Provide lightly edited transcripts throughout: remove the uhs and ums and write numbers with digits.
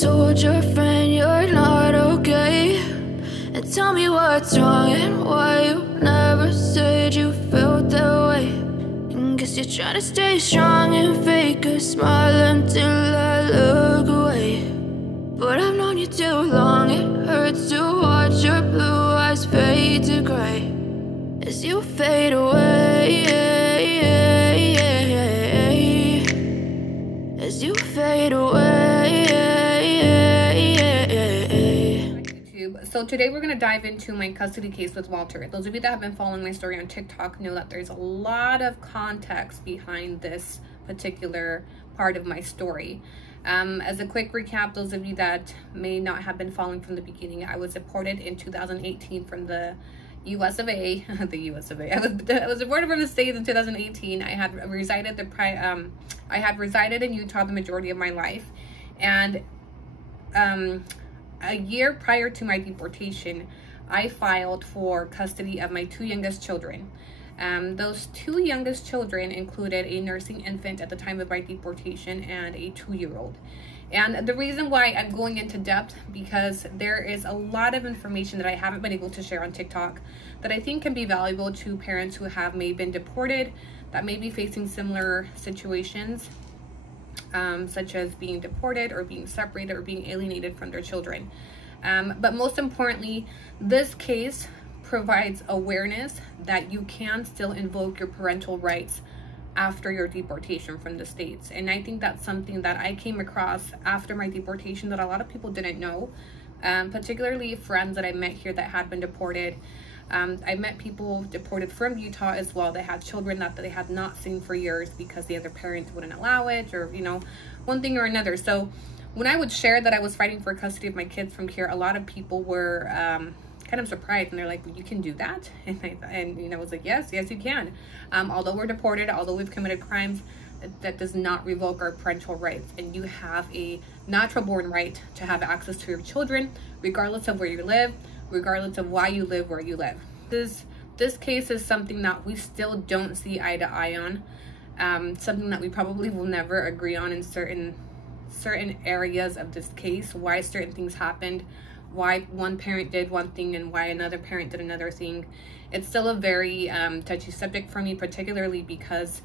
told your friend you're not okay, and tell me what's wrong and why you never said you felt that way. And guess you're trying to stay strong and fake a smile until I look away. But I've known you too long, it hurts to watch your blue eyes fade to gray as you fade away, as you fade away. So today we're going to dive into my custody case with Walter. Those of you that have been following my story on TikTok know that there's a lot of context behind this particular part of my story. As a quick recap, those of you that may not have been following from the beginning, I was deported in 2018 from the US of A. The US of A. I was deported from the States in 2018. I had resided in Utah the majority of my life, and a year prior to my deportation, I filed for custody of my two youngest children. Those two youngest children included a nursing infant at the time of my deportation and a 2-year-old. And the reason why I'm going into depth, because there is a lot of information that I haven't been able to share on TikTok that I think can be valuable to parents who have maybe been deported, that may be facing similar situations, such as being deported or being separated or being alienated from their children. But most importantly, this case provides awareness that you can still invoke your parental rights after your deportation from the States. And I think that's something that I came across after my deportation that a lot of people didn't know, particularly friends that I met here that had been deported. I met people deported from Utah as well that had children that they had not seen for years because the other parents wouldn't allow it, or, you know, one thing or another. So when I would share that I was fighting for custody of my kids from here, a lot of people were kind of surprised, and they're like, well, you can do that? And you know, I was like, yes, you can. Although we're deported, although we've committed crimes, that does not revoke our parental rights, and you have a natural born right to have access to your children regardless of where you live, regardless of why you live where you live. This case is something that we still don't see eye to eye on, something that we probably will never agree on in certain areas of this case, why certain things happened, why one parent did one thing and why another parent did another thing. It's still a very touchy subject for me, particularly because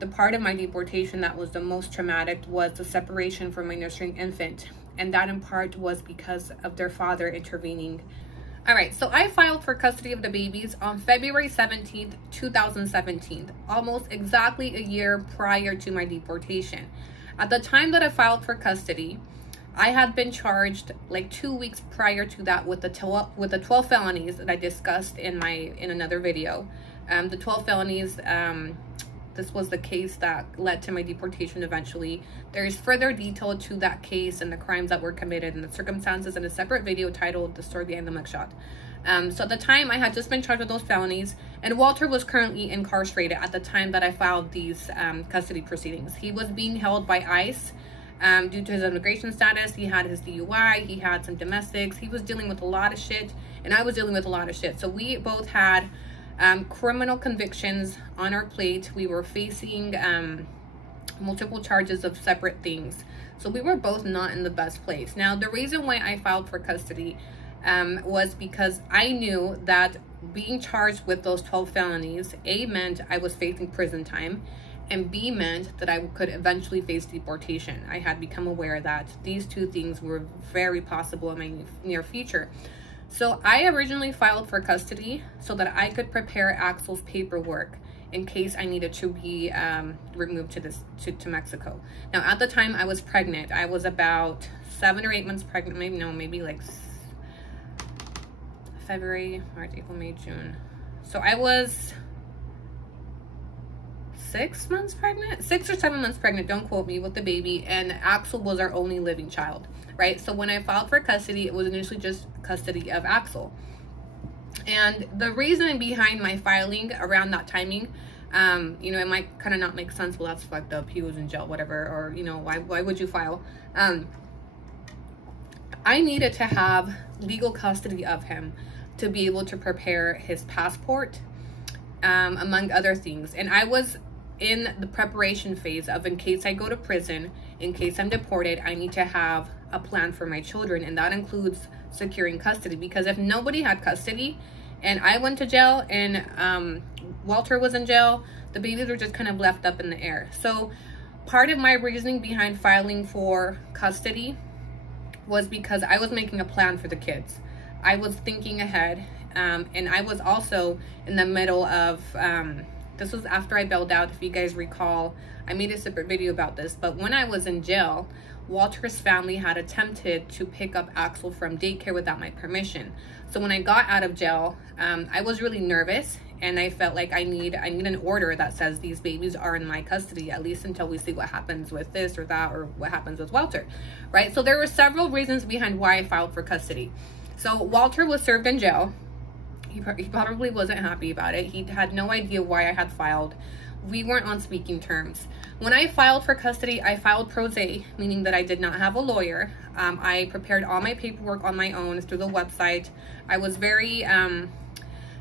the part of my deportation that was the most traumatic was the separation from my nursing infant, and that in part was because of their father intervening. All right, so I filed for custody of the babies on February 17th, 2017, almost exactly a year prior to my deportation. At the time that I filed for custody, I had been charged like 2 weeks prior to that with the 12 felonies that I discussed in another video. The 12 felonies, this was the case that led to my deportation eventually. There is further detail to that case and the crimes that were committed and the circumstances in a separate video titled The Story Behind the Mugshot. So at the time, I had just been charged with those felonies, and Walter was currently incarcerated at the time that I filed these custody proceedings. He was being held by ICE due to his immigration status. He had his DUI, he had some domestics, he was dealing with a lot of shit, and I was dealing with a lot of shit. So we both had criminal convictions on our plate. We were facing multiple charges of separate things. So we were both not in the best place. Now, the reason why I filed for custody was because I knew that being charged with those 12 felonies, A, meant I was facing prison time, and B, meant that I could eventually face deportation. I had become aware that these two things were very possible in my near future. So I originally filed for custody so that I could prepare Axel's paperwork in case I needed to be removed to Mexico. Now, at the time, I was pregnant. I was about 7 or 8 months pregnant. Maybe like February, March, April, May, June. So I was 6 months pregnant, 6 or 7 months pregnant, don't quote me, with the baby, and Axel was our only living child, right? So when I filed for custody, it was initially just custody of Axel. And the reason behind my filing around that timing, you know, it might kind of not make sense. Well, that's fucked up, he was in jail, whatever, or, you know, why would you file? I needed to have legal custody of him to be able to prepare his passport, among other things. And I was in the preparation phase of, in case I go to prison, in case I'm deported, I need to have a plan for my children, and that includes securing custody. Because if nobody had custody and I went to jail and Walter was in jail, the babies were just kind of left up in the air. So part of my reasoning behind filing for custody was because I was making a plan for the kids. I was thinking ahead, and I was also in the middle of, this was after I bailed out. If you guys recall, I made a separate video about this, but when I was in jail, Walter's family had attempted to pick up Axel from daycare without my permission. So when I got out of jail, I was really nervous, and I felt like I need an order that says these babies are in my custody, at least until we see what happens with this or that, or what happens with Walter, right? So there were several reasons behind why I filed for custody. So Walter was served in jail. He probably wasn't happy about it. He had no idea why I had filed. We weren't on speaking terms. When I filed for custody, I filed pro se, meaning that I did not have a lawyer. I prepared all my paperwork on my own through the website. I was very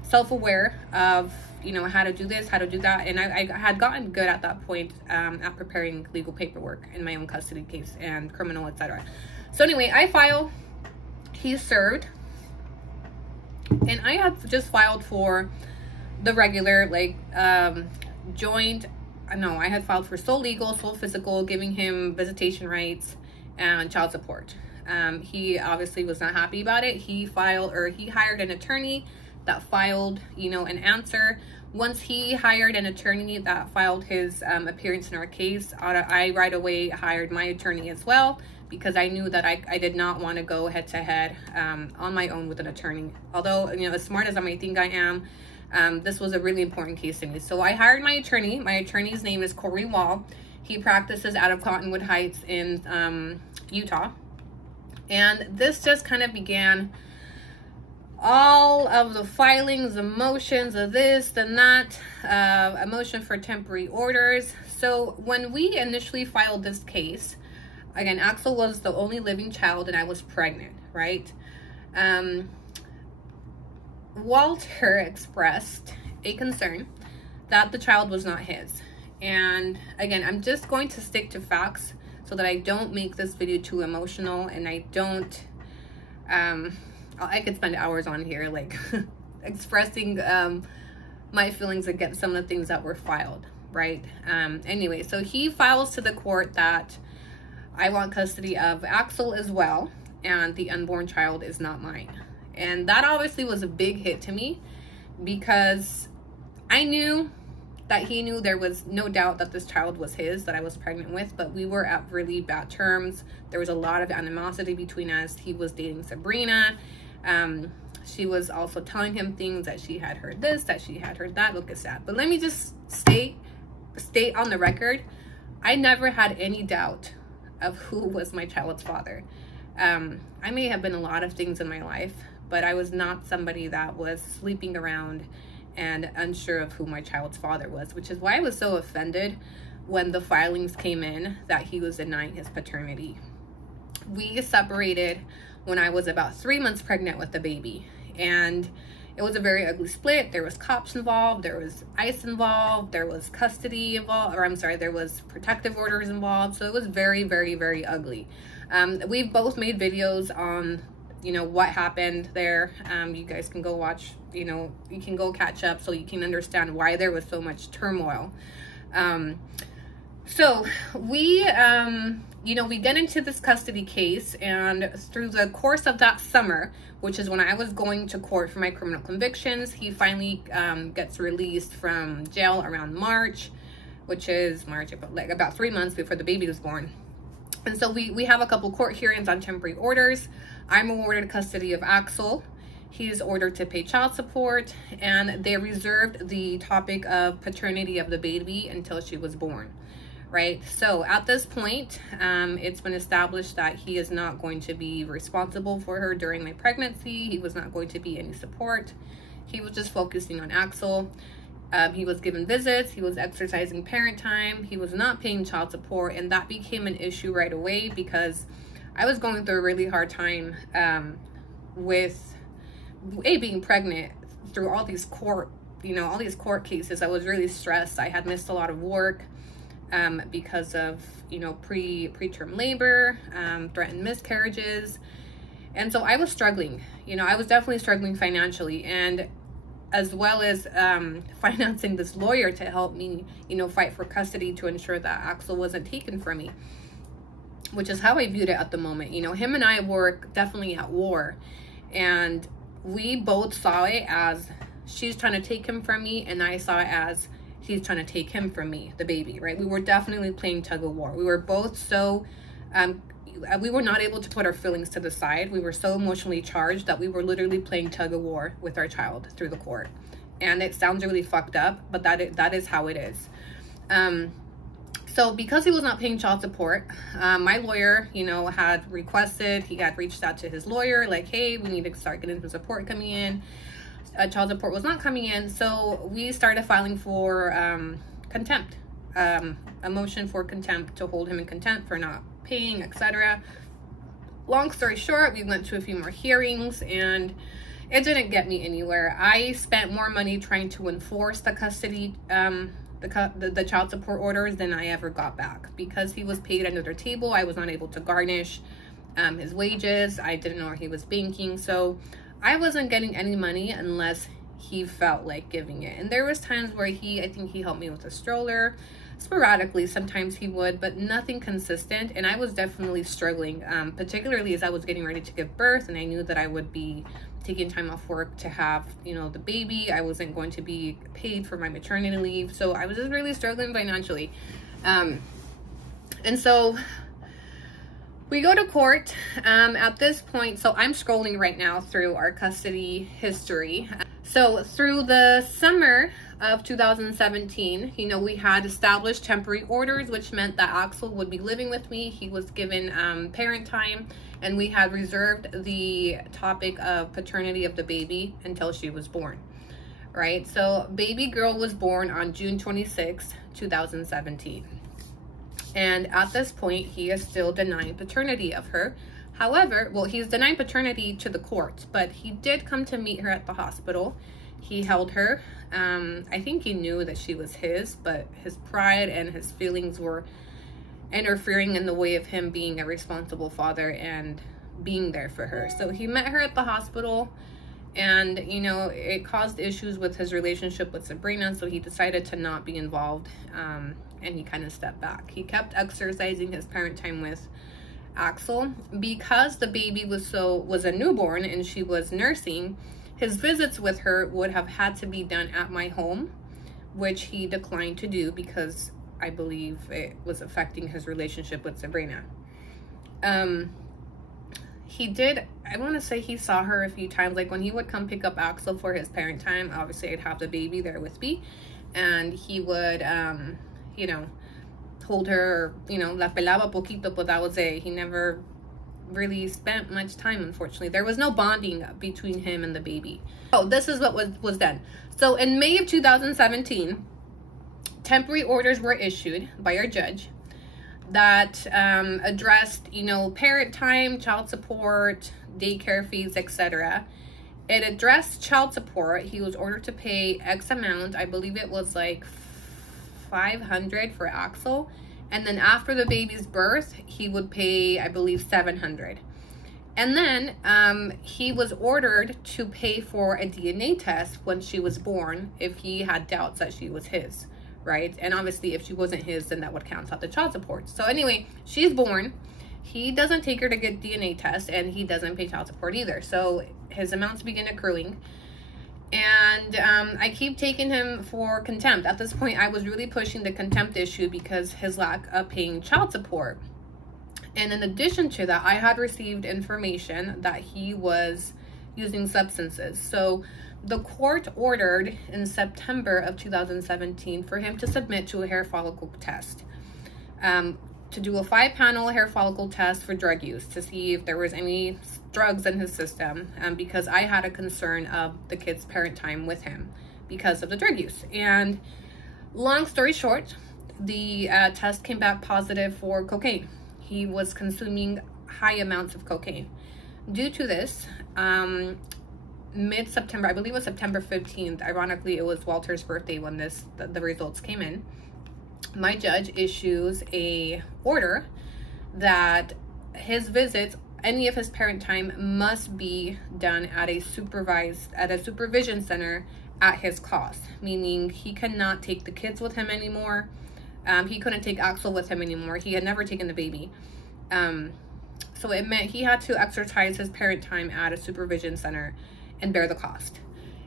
self-aware of, you know, how to do this, how to do that, and I had gotten good at that point at preparing legal paperwork in my own custody case and criminal, etc. So anyway, I filed. He's served, and I had just filed for the regular, like, joint. No, I had filed for sole legal, sole physical, giving him visitation rights and child support. He obviously was not happy about it. He hired an attorney that filed, you know, an answer. Once he hired an attorney that filed his appearance in our case, I right away hired my attorney as well, because I knew that I did not want to go head to head on my own with an attorney. Although, you know, as smart as I might think I am, this was a really important case to me. So I hired my attorney. My attorney's name is Corey Wall. He practices out of Cottonwood Heights in Utah. And this just kind of began all of the filings, the motions of this, then that, a motion for temporary orders. So when we initially filed this case, again, Axel was the only living child and I was pregnant, right? Walter expressed a concern that the child was not his. And again, I'm just going to stick to facts so that I don't make this video too emotional, and I don't, I could spend hours on here, like, expressing my feelings against some of the things that were filed, right? Anyway, so he files to the court that I want custody of Axel as well, and the unborn child is not mine. And that obviously was a big hit to me, because I knew that he knew there was no doubt that this child was his, that I was pregnant with, but we were at really bad terms. There was a lot of animosity between us. He was dating Sabrina. She was also telling him things, that she had heard this, that she had heard that. Look at that. But let me just state on the record, I never had any doubt of who was my child's father. I may have been a lot of things in my life, but I was not somebody that was sleeping around and unsure of who my child's father was, which is why I was so offended when the filings came in that he was denying his paternity. We separated when I was about 3 months pregnant with the baby, and it was a very ugly split. There was cops involved, there was ICE involved, there was custody involved, or I'm sorry, there was protective orders involved. So it was very, very, very ugly. We've both made videos on, you know, what happened there. You guys can go watch, you know, you can go catch up so you can understand why there was so much turmoil. So we, you know, we get into this custody case, and through the course of that summer, which is when I was going to court for my criminal convictions, he finally gets released from jail around March, which is like about 3 months before the baby was born. And so we have a couple court hearings on temporary orders. I'm awarded custody of Axel. He's ordered to pay child support, and they reserved the topic of paternity of the baby until she was born, right? So at this point, it's been established that he is not going to be responsible for her during my pregnancy. He was not going to be any support. He was just focusing on Axel. He was given visits, he was exercising parent time, he was not paying child support, and that became an issue right away because I was going through a really hard time with being pregnant through all these court, you know, all these court cases. I was really stressed. I had missed a lot of work. because of, you know, preterm labor, threatened miscarriages. And so I was struggling, you know, I was definitely struggling financially, and as well as financing this lawyer to help me, you know, fight for custody to ensure that Axel wasn't taken from me, which is how I viewed it at the moment. You know, him and I were definitely at war, and we both saw it as she's trying to take him from me, and I saw it as he's trying to take him from me, the baby, right? We were definitely playing tug of war. We were both so, we were not able to put our feelings to the side. We were so emotionally charged that we were literally playing tug of war with our child through the court. And it sounds really fucked up, but that is how it is. So because he was not paying child support, my lawyer, you know, had requested, he had reached out to his lawyer, like, hey, we need to start getting some support coming in. Child support was not coming in, so we started filing for contempt, a motion for contempt, to hold him in contempt for not paying, etc. Long story short, we went to a few more hearings, and it didn't get me anywhere. I spent more money trying to enforce the custody, the child support orders than I ever got back. Because he was paid under the table, I was not able to garnish his wages. I didn't know where he was banking, so I wasn't getting any money unless he felt like giving it. And there was times where I think he helped me with a stroller, sporadically. Sometimes he would, but nothing consistent. And I was definitely struggling, particularly as I was getting ready to give birth, and I knew that I would be taking time off work to have, you know, the baby. I wasn't going to be paid for my maternity leave, so I was just really struggling financially. And so we go to court at this point. So I'm scrolling right now through our custody history. So through the summer of 2017, you know, we had established temporary orders, which meant that Axel would be living with me. He was given parent time, and we had reserved the topic of paternity of the baby until she was born, right? So baby girl was born on June 26, 2017. And at this point, he is still denying paternity of her. However, well, he's denying paternity to the court, but he did come to meet her at the hospital. He held her. I think he knew that she was his, but his pride and his feelings were interfering in the way of him being a responsible father and being there for her. So he met her at the hospital, and, you know, it caused issues with his relationship with Sabrina, so he decided to not be involved. And he kind of stepped back. He kept exercising his parent time with Axel. Because the baby was a newborn and she was nursing, his visits with her would have had to be done at my home, which he declined to do because I believe it was affecting his relationship with Sabrina. He did, I want to say he saw her a few times. Like when he would come pick up Axel for his parent time, obviously I'd have the baby there with me, and he would you know, hold her, you know, la pelaba poquito, but that was it. He never really spent much time, unfortunately. There was no bonding between him and the baby. Oh, this is what was done. So in May of 2017, temporary orders were issued by our judge that addressed, you know, parent time, child support, daycare fees, etc. It addressed child support. He was ordered to pay X amount. I believe it was like $500 for Axel, and then after the baby's birth he would pay, I believe, $700. And then he was ordered to pay for a DNA test when she was born if he had doubts that she was his, right? And obviously if she wasn't his, then that would count out the child support. So anyway, she's born, he doesn't take her to get DNA tests, and he doesn't pay child support either. So his amounts begin accruing. And I keep taking him for contempt. At this point, I was really pushing the contempt issue because his lack of paying child support. And in addition to that, I had received information that he was using substances. So the court ordered in September of 2017 for him to submit to a hair follicle test, to do a 5-panel hair follicle test for drug use to see if there was any drugs in his system, because I had a concern of the kid's parent time with him because of the drug use. And long story short, the test came back positive for cocaine. He was consuming high amounts of cocaine. Due to this, mid-September, I believe it was September 15th, ironically it was Walter's birthday when the results came in, my judge issues a order that his visits, any of his parent time, must be done at a supervision center at his cost, meaning he cannot take the kids with him anymore. He couldn't take Axel with him anymore. He had never taken the baby. So it meant he had to exercise his parent time at a supervision center and bear the cost.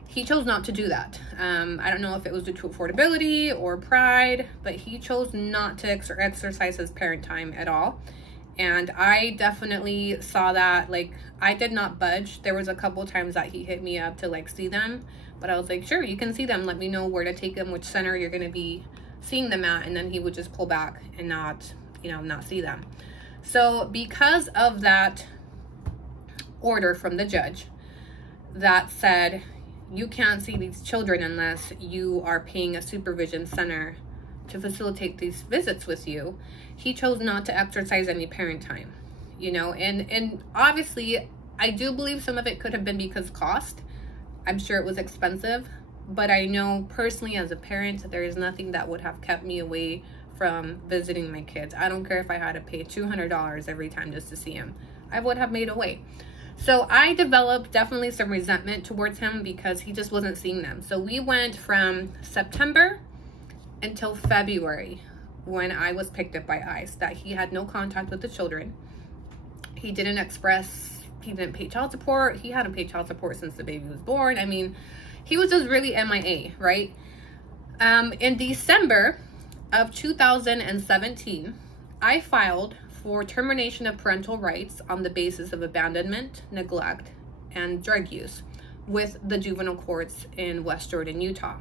He chose not to do that. I don't know if it was due to affordability or pride, but he chose not to exercise his parent time at all. And I definitely saw that. Like, I did not budge. There was a couple times that he hit me up to like see them, but I was like, sure, you can see them. Let me know where to take them, which center you're going to be seeing them at. And then he would just pull back and not see them. So because of that order from the judge that said, you can't see these children unless you are paying a supervision center to facilitate these visits with you, he chose not to exercise any parent time, and obviously I do believe some of it could have been because cost. I'm sure it was expensive, but I know personally as a parent, there is nothing that would have kept me away from visiting my kids. I don't care if I had to pay $200 every time just to see him. I would have made a way. So I developed definitely some resentment towards him because he just wasn't seeing them. So we went from September until February when I was picked up by ICE that he had no contact with the children. He didn't pay child support. He hadn't paid child support since the baby was born. I mean, he was just really MIA, right? In December of 2017, I filed for termination of parental rights on the basis of abandonment, neglect, and drug use with the juvenile courts in West Jordan, Utah.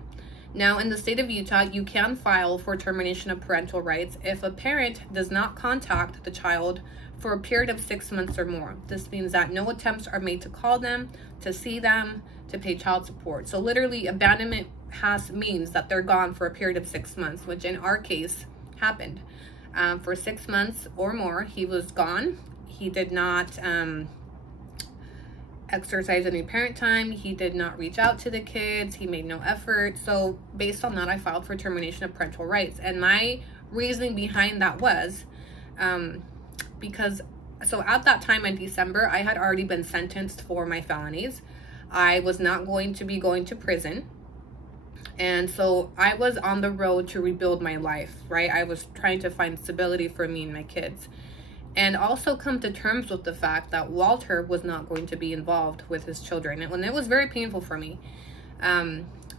Now, in the state of Utah, you can file for termination of parental rights if a parent does not contact the child for a period of 6 months or more. This means that no attempts are made to call them, to see them, to pay child support. So literally, abandonment means that they're gone for a period of 6 months, which in our case happened. For 6 months or more, he was gone. He did not exercise any parent time. He did not reach out to the kids. He made no effort. So based on that, I filed for termination of parental rights. And my reasoning behind that was because at that time in December, I had already been sentenced for my felonies. I was not going to be going to prison. And so I was on the road to rebuild my life, right? I was trying to find stability for me and my kids. And also come to terms with the fact that Walter was not going to be involved with his children. And it was very painful for me.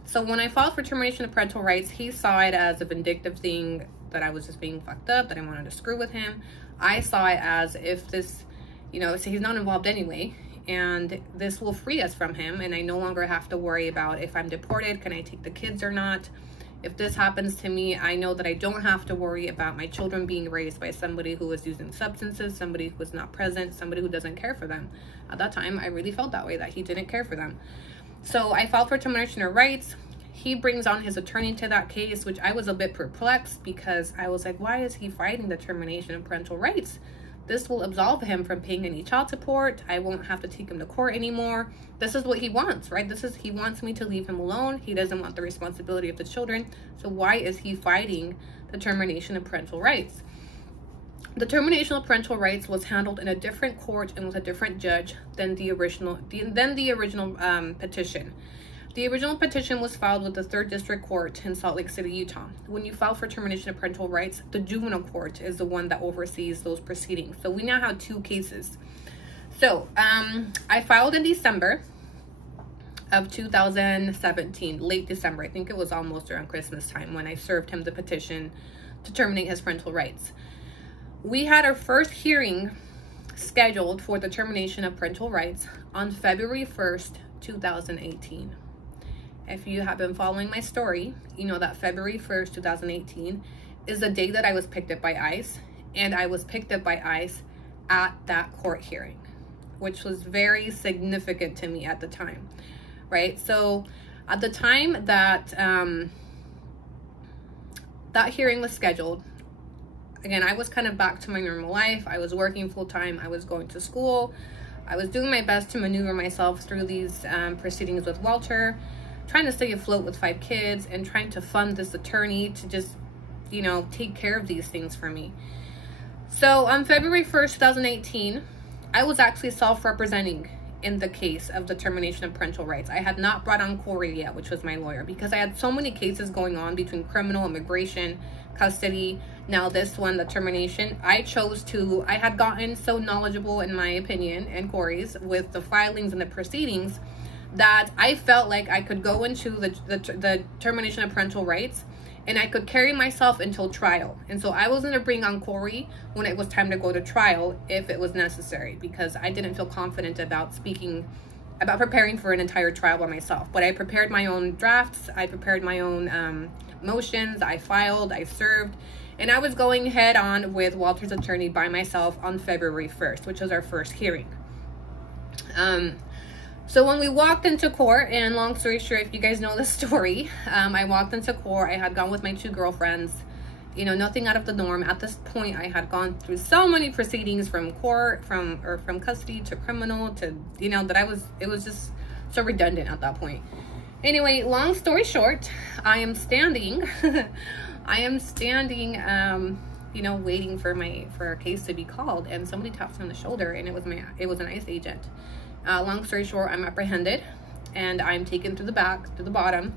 So when I filed for termination of parental rights, he saw it as a vindictive thing, that I was just being fucked up, that I wanted to screw with him. I saw it as if this, so he's not involved anyway, and this will free us from him, and I no longer have to worry about if I'm deported, can I take the kids or not. If this happens to me, I know that I don't have to worry about my children being raised by somebody who is using substances, somebody who is not present, somebody who doesn't care for them. At that time, I really felt that way, that he didn't care for them. So I filed for termination of rights. He brings on his attorney to that case, which I was a bit perplexed because I was like, why is he fighting the termination of parental rights? This will absolve him from paying any child support. I won't have to take him to court anymore. This is what he wants, right? He wants me to leave him alone. He doesn't want the responsibility of the children. So why is he fighting the termination of parental rights? The termination of parental rights was handled in a different court and with a different judge than the original petition. The original petition was filed with the 3rd District Court in Salt Lake City, Utah. When you file for termination of parental rights, the juvenile court is the one that oversees those proceedings. So we now have 2 cases. So I filed in December of 2017, late December. I think it was almost around Christmas time when I served him the petition to terminate his parental rights. We had our first hearing scheduled for the termination of parental rights on February 1st, 2018. If you have been following my story, you know that February 1st, 2018 is the day that I was picked up by ICE, and I was picked up by ICE at that court hearing, which was very significant to me at the time, right? So at the time that that hearing was scheduled, again, I was kind of back to my normal life. I was working full-time. I was going to school. I was doing my best to maneuver myself through these proceedings with Walter, trying to stay afloat with 5 kids and trying to fund this attorney to just, you know, take care of these things for me. So on February 1st, 2018, I was actually self-representing in the case of the termination of parental rights. I had not brought on Corey yet, which was my lawyer, because I had so many cases going on between criminal, immigration, custody, now this one, the termination. I had gotten so knowledgeable, in my opinion, and Corey's, with the filings and the proceedings, that I felt like I could go into the termination of parental rights and I could carry myself until trial. And so I was going to bring on Corey when it was time to go to trial if it was necessary, because I didn't feel confident about preparing for an entire trial by myself. But I prepared my own drafts, I prepared my own motions, I filed, I served, and I was going head on with Walter's attorney by myself on February 1st, which was our first hearing. So when we walked into court, and long story short, if you guys know the story, I walked into court. I had gone with my two girlfriends, you know, nothing out of the norm. At this point, I had gone through so many proceedings, from court, from custody to criminal to, you know, that it was just so redundant at that point. Anyway, long story short, I am standing, you know, waiting for a case to be called, and somebody taps me on the shoulder, and it was an ICE agent. Long story short, I'm apprehended and I'm taken through the back, to the bottom.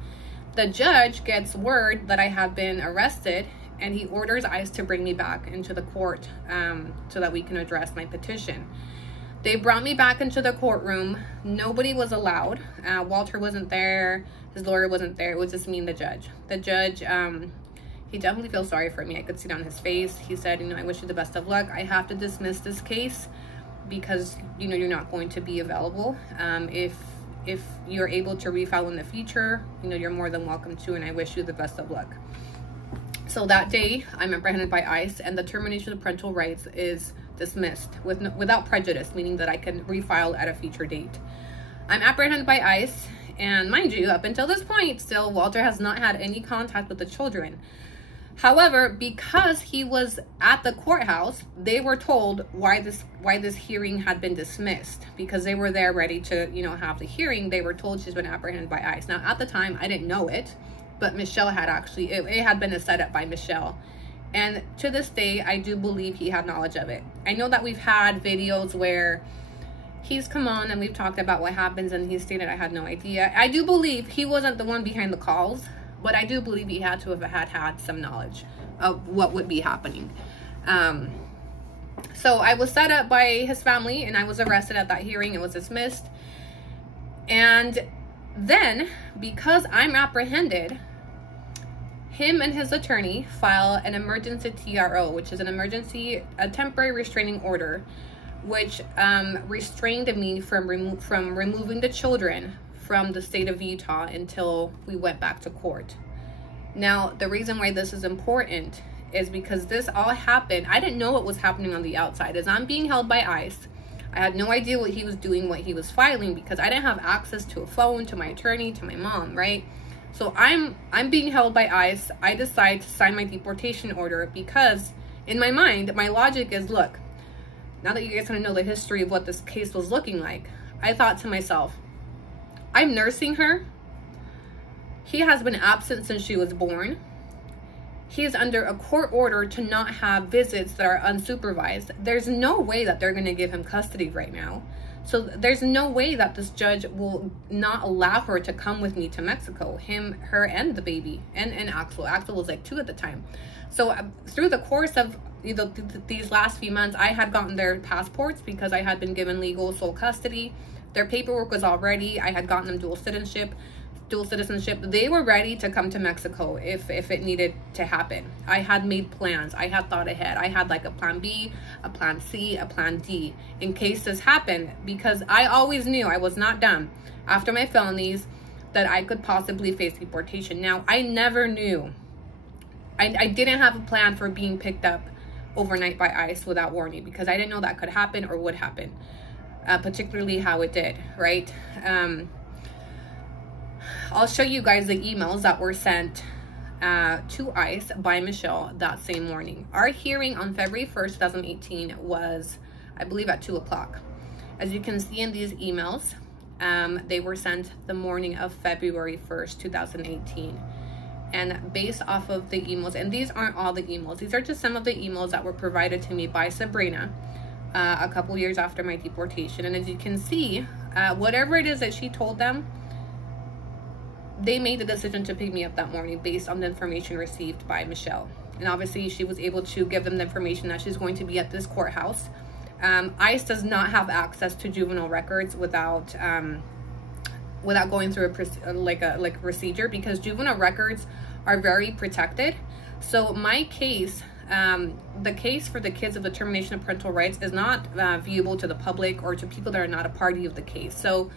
The judge gets word that I have been arrested, and he orders ICE to bring me back into the court so that we can address my petition. They brought me back into the courtroom. Nobody was allowed. Walter wasn't there. His lawyer wasn't there. It was just me and the judge. The judge, he definitely feels sorry for me. I could see it on his face. He said, you know, I wish you the best of luck. I have to dismiss this case because, you know, you're not going to be available. If you're able to refile in the future, you know, you're more than welcome to, and I wish you the best of luck. So that day, I'm apprehended by ICE, and the termination of parental rights is dismissed without prejudice, meaning that I can refile at a future date. I'm apprehended by ICE, and mind you, up until this point, still, Walter has not had any contact with the children. However, because he was at the courthouse, they were told why this hearing had been dismissed, because they were there ready to, you know, have the hearing. They were told she's been apprehended by ICE. Now, at the time, I didn't know it, but Michelle had actually, it had been a setup by Michelle. And to this day, I do believe he had knowledge of it. I know that we've had videos where he's come on and we've talked about what happens, and he stated I had no idea. I do believe he wasn't the one behind the calls, but I do believe he had to have had some knowledge of what would be happening. So I was set up by his family, and I was arrested at that hearing. It was dismissed. And then, because I'm apprehended, him and his attorney file an emergency TRO, which is a temporary restraining order, which restrained me from removing the children from the state of Utah until we went back to court. Now, the reason why this is important is because this all happened. I didn't know what was happening on the outside. As I'm being held by ICE, I had no idea what he was doing, what he was filing, because I didn't have access to a phone, to my attorney, to my mom, right? So I'm being held by ICE. I decide to sign my deportation order because in my mind, my logic is, look, now that you guys kind of know the history of what this case was looking like, I thought to myself, I'm nursing her. He has been absent since she was born. He is under a court order to not have visits that are unsupervised. There's no way that they're going to give him custody right now. So there's no way that this judge will not allow her to come with me to Mexico, him, her, and the baby, and Axel. Axel was like 2 at the time. So through the course of these last few months, I had gotten their passports because I had been given legal sole custody. Their paperwork was all ready. I had gotten them dual citizenship. They were ready to come to Mexico if it needed to happen. I had made plans. I had thought ahead. I had like a plan B, a plan C, a plan D in case this happened, because I always knew, I was not dumb, after my felonies, that I could possibly face deportation. Now, I never knew. I didn't have a plan for being picked up overnight by ICE without warning, because I didn't know that could happen or would happen, particularly how it did, right? I'll show you guys the emails that were sent to ICE by Michelle that same morning. Our hearing on February 1st, 2018 was, I believe, at 2 o'clock. As you can see in these emails, they were sent the morning of February 1st, 2018. And based off of the emails, and these aren't all the emails, these are just some of the emails that were provided to me by Sabrina a couple years after my deportation. And as you can see, whatever it is that she told them, they made the decision to pick me up that morning based on the information received by Michelle. And obviously she was able to give them the information that she's going to be at this courthouse. ICE does not have access to juvenile records without going through a procedure, because juvenile records are very protected. So my case, the case for the kids of the termination of parental rights, is not viewable to the public or to people that are not a party of the case. So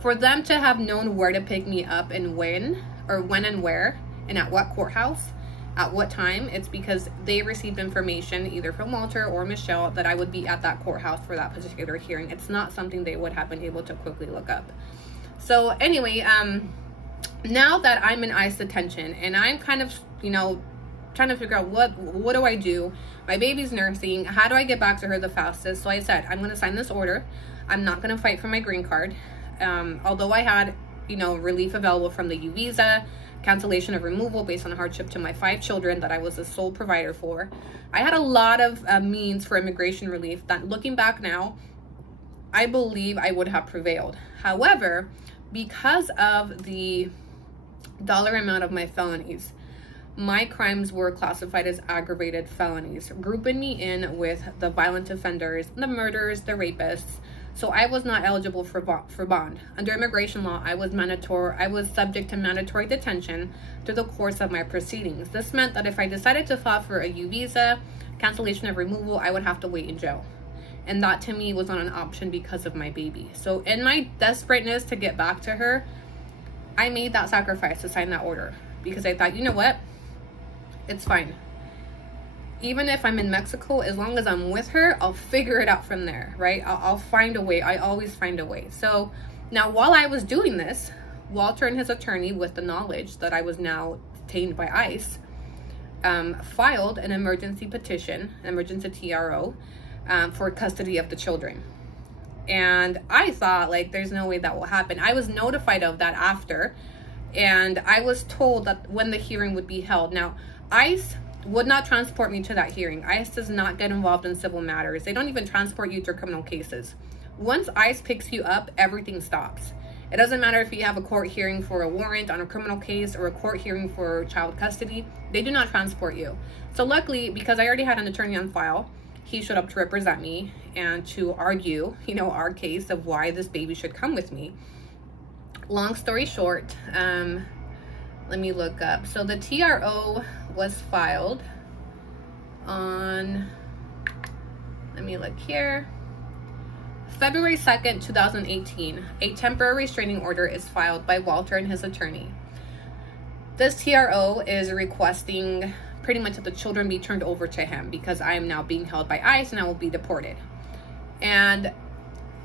for them to have known where to pick me up and when and where and at what courthouse at what time, it's because they received information either from Walter or Michelle that I would be at that courthouse for that particular hearing. It's not something they would have been able to quickly look up. So anyway, now that I'm in ICE detention and I'm kind of, trying to figure out what do I do? My baby's nursing. How do I get back to her the fastest? So I said, I'm going to sign this order. I'm not going to fight for my green card. Although I had, relief available from the U visa, cancellation of removal based on hardship to my 5 children that I was the sole provider for. I had a lot of means for immigration relief that, looking back now, I believe I would have prevailed. However, because of the dollar amount of my felonies, my crimes were classified as aggravated felonies, grouping me in with the violent offenders, the murderers, the rapists. So I was not eligible for bond. Under immigration law, I was subject to mandatory detention through the course of my proceedings. This meant that if I decided to file for a U visa, cancellation of removal, I would have to wait in jail. And that to me was not an option because of my baby. So in my desperateness to get back to her, I made that sacrifice to sign that order, because I thought, you know what? It's fine. Even if I'm in Mexico, as long as I'm with her, I'll figure it out from there, right? I'll find a way. I always find a way. So now, while I was doing this, Walter and his attorney, with the knowledge that I was now detained by ICE, filed an emergency petition, an emergency TRO, for custody of the children. And I thought, there's no way that will happen. I was notified of that after, and I was told that when the hearing would be held. Now, ICE would not transport me to that hearing. ICE does not get involved in civil matters. They don't even transport you to criminal cases. Once ICE picks you up, everything stops. It doesn't matter if you have a court hearing for a warrant on a criminal case or a court hearing for child custody. They do not transport you. So luckily, because I already had an attorney on file, he showed up to represent me and to argue, our case of why this baby should come with me. Long story short, let me look up. So the TRO was filed on, let me look here, February 2nd, 2018. A temporary restraining order is filed by Walter and his attorney. This TRO is requesting pretty much that the children be turned over to him, because I am now being held by ICE and I will be deported. And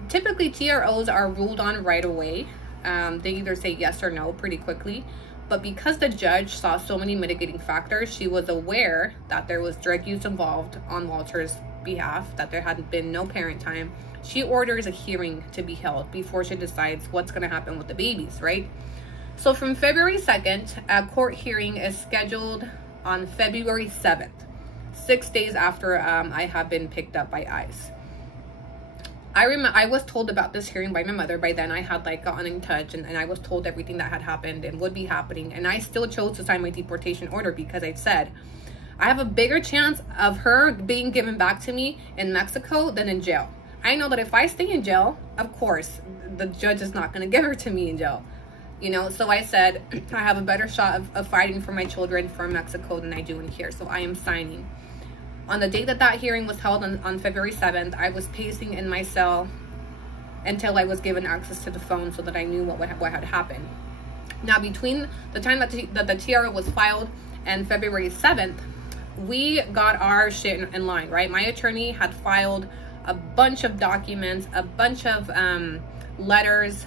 typically TROs are ruled on right away. They either say yes or no pretty quickly. But because the judge saw so many mitigating factors, she was aware that there was drug use involved on Walter's behalf, that there had been no parent time. She orders a hearing to be held before she decides what's going to happen with the babies, right? So from February 2nd, a court hearing is scheduled on February 7th, 6 days after I have been picked up by ICE. I was told about this hearing by my mother. By then I had gotten in touch and I was told everything that had happened and would be happening. And I still chose to sign my deportation order because I said, I have a bigger chance of her being given back to me in Mexico than in jail. I know that if I stay in jail, of course, the judge is not going to give her to me in jail. So I said, I have a better shot of fighting for my children from Mexico than I do in here. So I am signing. On the day that hearing was held on February 7th, I was pacing in my cell until I was given access to the phone so that I knew what had happened. Now, between the time that the TRO was filed and February 7th, we got our shit in line, right? My attorney had filed a bunch of documents, a bunch of letters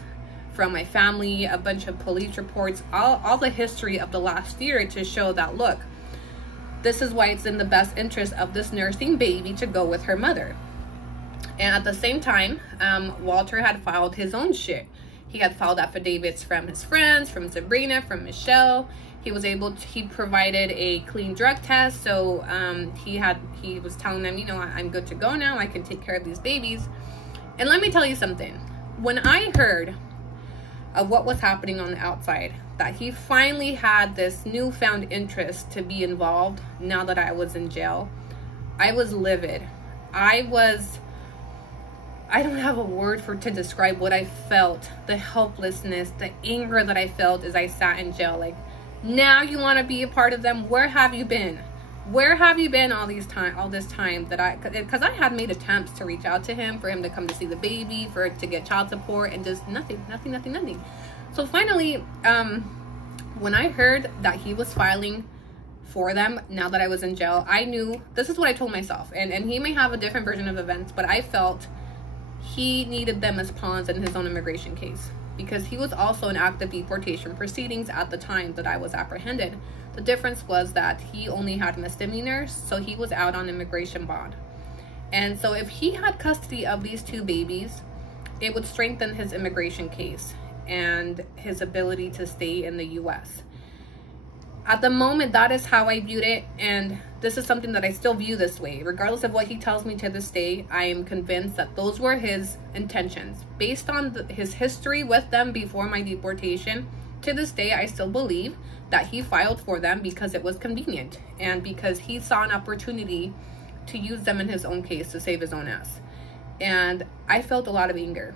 from my family, a bunch of police reports, all the history of the last year to show that, look, this is why it's in the best interest of this nursing baby to go with her mother. And at the same time, Walter had filed his own shit. He had filed affidavits from his friends, from Sabrina, from Michelle. He provided a clean drug test. So he was telling them, you know, I'm good to go now. I can take care of these babies. And let me tell you something. When I heard of what was happening on the outside, that he finally had this newfound interest to be involved now that I was in jail, I was livid. I don't have a word to describe what I felt, the helplessness, the anger that I felt as I sat in jail. Like, now you want to be a part of them? Where have you been? Where have you been all this time because I had made attempts to reach out to him, for him to come to see the baby, for it to get child support, and just nothing. So finally, when I heard that he was filing for them now that I was in jail, I knew, this is what I told myself, and he may have a different version of events, but I felt he needed them as pawns in his own immigration case, because he was also in active deportation proceedings at the time that I was apprehended. The difference was that he only had misdemeanors, so he was out on immigration bond. And so if he had custody of these two babies, it would strengthen his immigration case and his ability to stay in the US. At the moment, that is how I viewed it, and this is something that I still view this way. Regardless of what he tells me to this day, I am convinced that those were his intentions. Based on his history with them before my deportation, to this day, I still believe that he filed for them because it was convenient and because he saw an opportunity to use them in his own case to save his own ass. And I felt a lot of anger.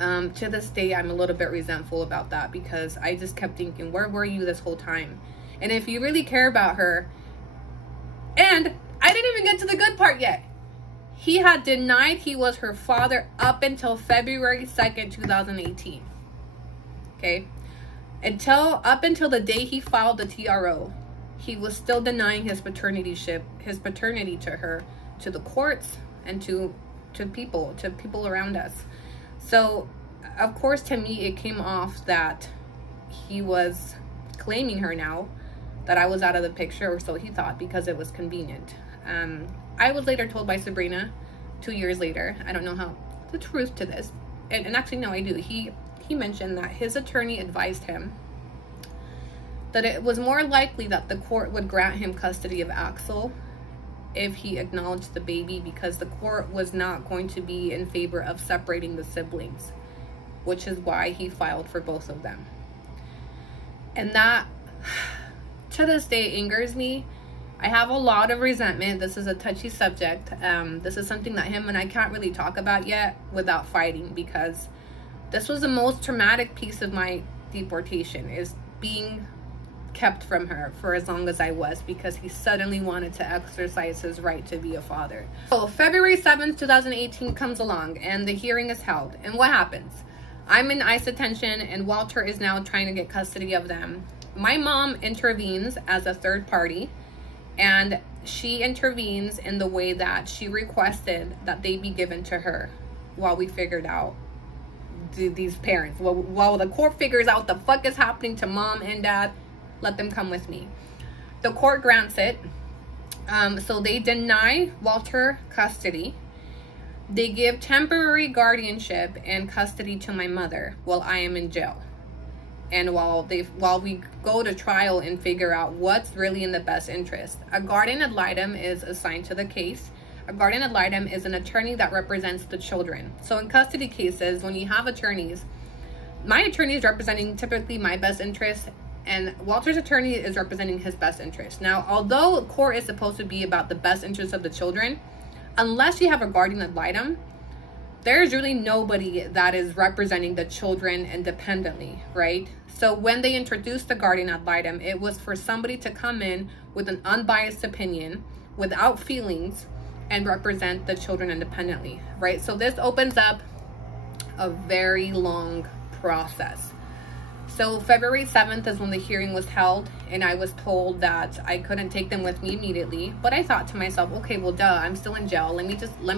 To this day, I'm a little bit resentful about that, because I just kept thinking, where were you this whole time? And if you really care about her, and I didn't even get to the good part yet. He had denied he was her father up until February 2nd, 2018. Okay? Up until the day he filed the TRO, he was still denying his paternity to her, to the courts, and to people around us. So, of course, to me, it came off that he was claiming her now, that I was out of the picture, or so he thought, because it was convenient. I was later told by Sabrina, 2 years later, I don't know how the truth to this, and actually, no, I do. He mentioned that his attorney advised him that it was more likely that the court would grant him custody of Axel if he acknowledged the baby, because the court was not going to be in favor of separating the siblings, which is why he filed for both of them. And that, to this day, angers me. I have a lot of resentment. This is a touchy subject. This is something that him and I can't really talk about yet without fighting, because this was the most traumatic piece of my deportation, is being kept from her for as long as I was, because he suddenly wanted to exercise his right to be a father. So February 7th, 2018 comes along, and the hearing is held. And what happens? I'm in ICE detention, and Walter is now trying to get custody of them. My mom intervenes as a third party, and she intervenes in the way that she requested that they be given to her while we figured out these parents. While the court figures out the fuck is happening to mom and dad, let them come with me. The court grants it. So they deny Walter custody. They give temporary guardianship and custody to my mother while I am in jail. And while we go to trial and figure out what's really in the best interest. A guardian ad litem is assigned to the case. A guardian ad litem is an attorney that represents the children. So in custody cases, when you have attorneys, my attorney is representing typically my best interest, and Walter's attorney is representing his best interest. Now, although court is supposed to be about the best interest of the children, unless you have a guardian ad litem, there's really nobody that is representing the children independently, right? So when they introduced the guardian ad litem, it was for somebody to come in with an unbiased opinion, without feelings, and represent the children independently, right? So this opens up a very long process. So February 7th is when the hearing was held, and I was told that I couldn't take them with me immediately. But I thought to myself, okay, well, duh, I'm still in jail. Let me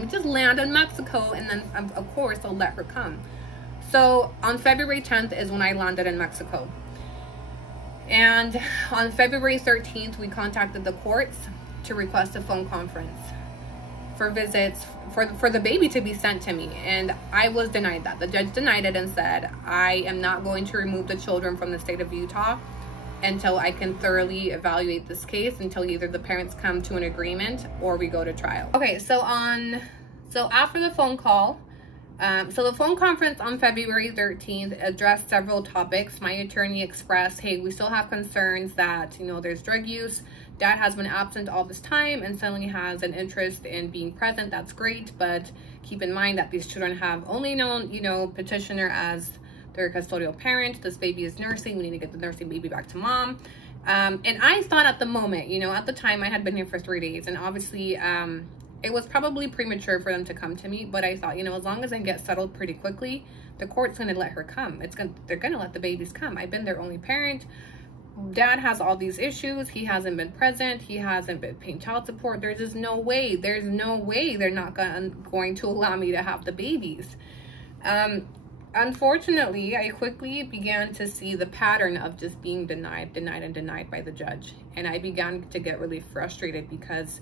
just land in Mexico, and then of course I'll let her come. So on February 10th is when I landed in Mexico. And on February 13th, we contacted the courts to request a phone conference for visits for the baby to be sent to me, and I was denied that. The judge denied it and said, I am not going to remove the children from the state of Utah until I can thoroughly evaluate this case, until either the parents come to an agreement or we go to trial. Okay, so after the phone call, so the phone conference on February 13th addressed several topics. My attorney expressed, hey, we still have concerns that, you know, there's drug use. Dad has been absent all this time and suddenly has an interest in being present. That's great, but keep in mind that these children have only known, you know, petitioner as their custodial parent. This baby is nursing. We need to get the nursing baby back to mom. And I thought at the moment, you know, at the time I had been here for 3 days, and obviously it was probably premature for them to come to me, but I thought, you know, as long as I get settled pretty quickly, the court's going to let her come. They're going to let the babies come. I've been their only parent. Dad has all these issues. He hasn't been present. He hasn't been paying child support. There's just no way. There's no way they're not going to allow me to have the babies. Unfortunately, I quickly began to see the pattern of just being denied by the judge. And I began to get really frustrated because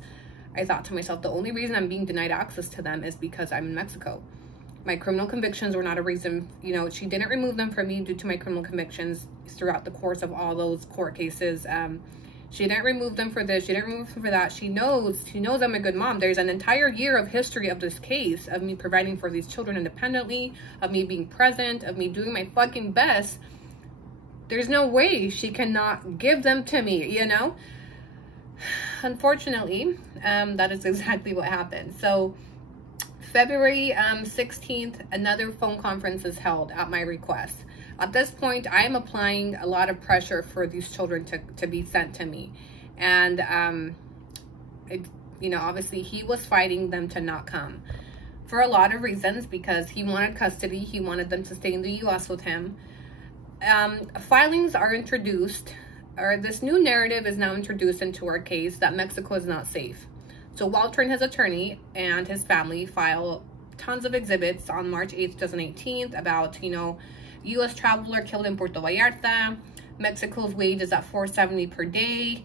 I thought to myself, the only reason I'm being denied access to them is because I'm in Mexico. My criminal convictions were not a reason. You know, she didn't remove them from me due to my criminal convictions throughout the course of all those court cases. She didn't remove them for this. She didn't remove them for that. She knows I'm a good mom. There's an entire year of history of this case, of me providing for these children independently, of me being present, of me doing my fucking best. There's no way she cannot give them to me, you know? Unfortunately, that is exactly what happened. So February 16th, another phone conference is held at my request. At this point, I am applying a lot of pressure for these children to be sent to me. And, you know, obviously he was fighting them to not come for a lot of reasons, because he wanted custody. He wanted them to stay in the U.S. with him. Filings are introduced, or this new narrative is now introduced into our case that Mexico is not safe. So Walter and his attorney and his family file tons of exhibits on March 8th, 2018 about, you know, U.S. traveler killed in Puerto Vallarta, Mexico's wage is at $4.70 per day.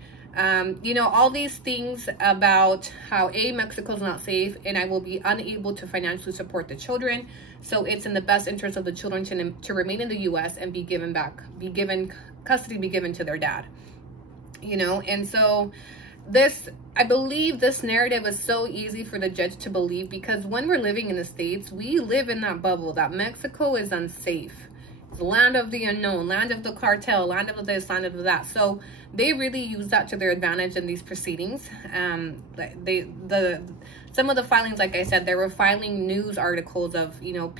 You know, all these things about how Mexico's not safe, and I will be unable to financially support the children. So it's in the best interest of the children to remain in the U.S. and be given custody, be given to their dad. You know, and so I believe this narrative is so easy for the judge to believe, because when we're living in the States, we live in that bubble that Mexico is unsafe. It's the land of the unknown, land of the cartel, land of this, land of that. So they really use that to their advantage in these proceedings. Some of the filings, like I said, they were filing news articles of, you know,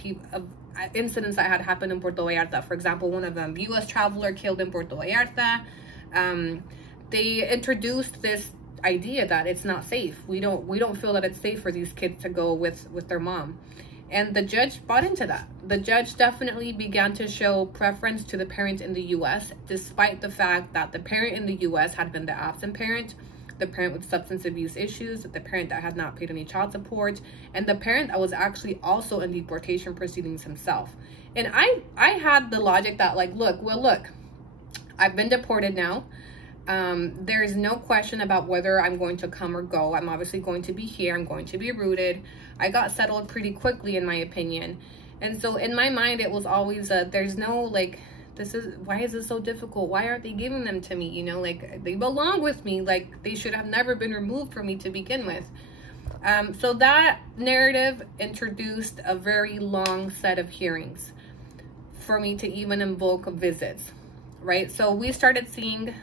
incidents that had happened in Puerto Vallarta. For example, one of them, U.S. traveler killed in Puerto Vallarta. They introduced this idea that it's not safe. We don't feel that it's safe for these kids to go with their mom. And the judge bought into that. The judge definitely began to show preference to the parent in the U.S., despite the fact that the parent in the U.S. had been the absent parent, the parent with substance abuse issues, the parent that had not paid any child support, and the parent that was actually also in deportation proceedings himself. And I had the logic that, like, look, I've been deported now. There is no question about whether I'm going to come or go. I'm obviously going to be here. I'm going to be rooted. I got settled pretty quickly, in my opinion. And so in my mind, it was always there's no, like, why is this so difficult? Why aren't they giving them to me? You know, like, they belong with me. Like, they should have never been removed from me to begin with. So that narrative introduced a very long set of hearings for me to even invoke visits, right? So we started seeing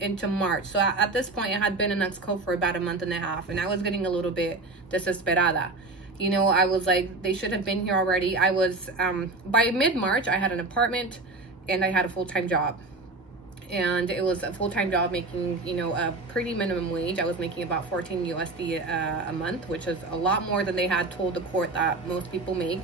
into March. So at this point, I had been in Mexico for about a month and a half, and I was getting a little bit desesperada. You know, I was like, they should have been here already. I was, by mid-March, I had an apartment and I had a full-time job. And it was a full-time job making, you know, a pretty minimum wage. I was making about 14 USD a month, which is a lot more than they had told the court that most people make.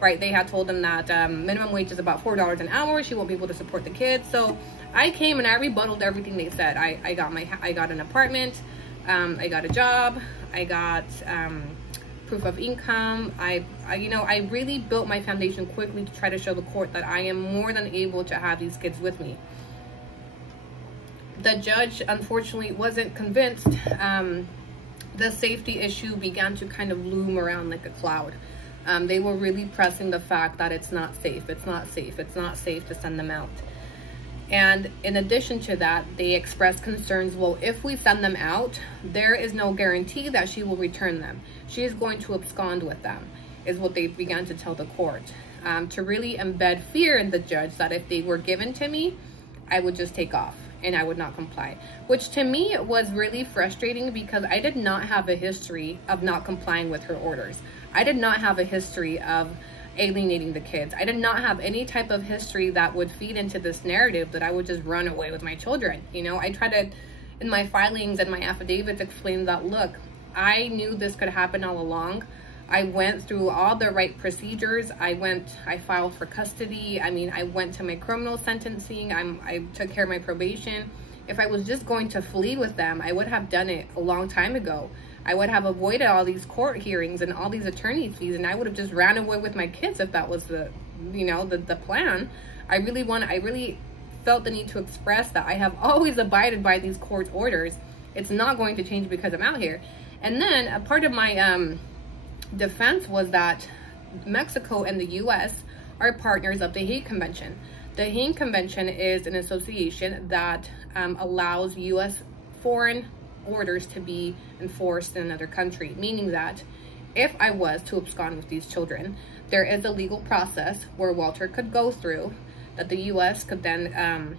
Right, they had told them that minimum wage is about $4 an hour. She won't be able to support the kids. So I came and I rebutted everything they said. I got an apartment, I got a job, I got proof of income. I really built my foundation quickly to try to show the court that I am more than able to have these kids with me. The judge, unfortunately, wasn't convinced. The safety issue began to kind of loom around like a cloud. They were really pressing the fact that it's not safe. It's not safe. It's not safe to send them out. And in addition to that, they expressed concerns, well, if we send them out, there is no guarantee that she will return them. She is going to abscond with them, is what they began to tell the court, to really embed fear in the judge that if they were given to me, I would just take off and I would not comply, which to me was really frustrating because I did not have a history of not complying with her orders. I did not have a history of alienating the kids. I did not have any type of history that would feed into this narrative that I would just run away with my children. You know, I try to, in my filings and my affidavits, explain that, look, I knew this could happen all along. I went through all the right procedures. I filed for custody. I mean, I went to my criminal sentencing. I took care of my probation. If I was just going to flee with them, I would have done it a long time ago. I would have avoided all these court hearings and all these attorney fees, and I would have just ran away with my kids if that was the plan. I really felt the need to express that I have always abided by these court orders. It's not going to change because I'm out here. And then a part of my defense was that Mexico and the U.S. are partners of the Hague Convention. The Hague Convention is an association that allows U.S. foreign orders to be enforced in another country, meaning that if I was to abscond with these children, there is a legal process where Walter could go through that the U.S. could then,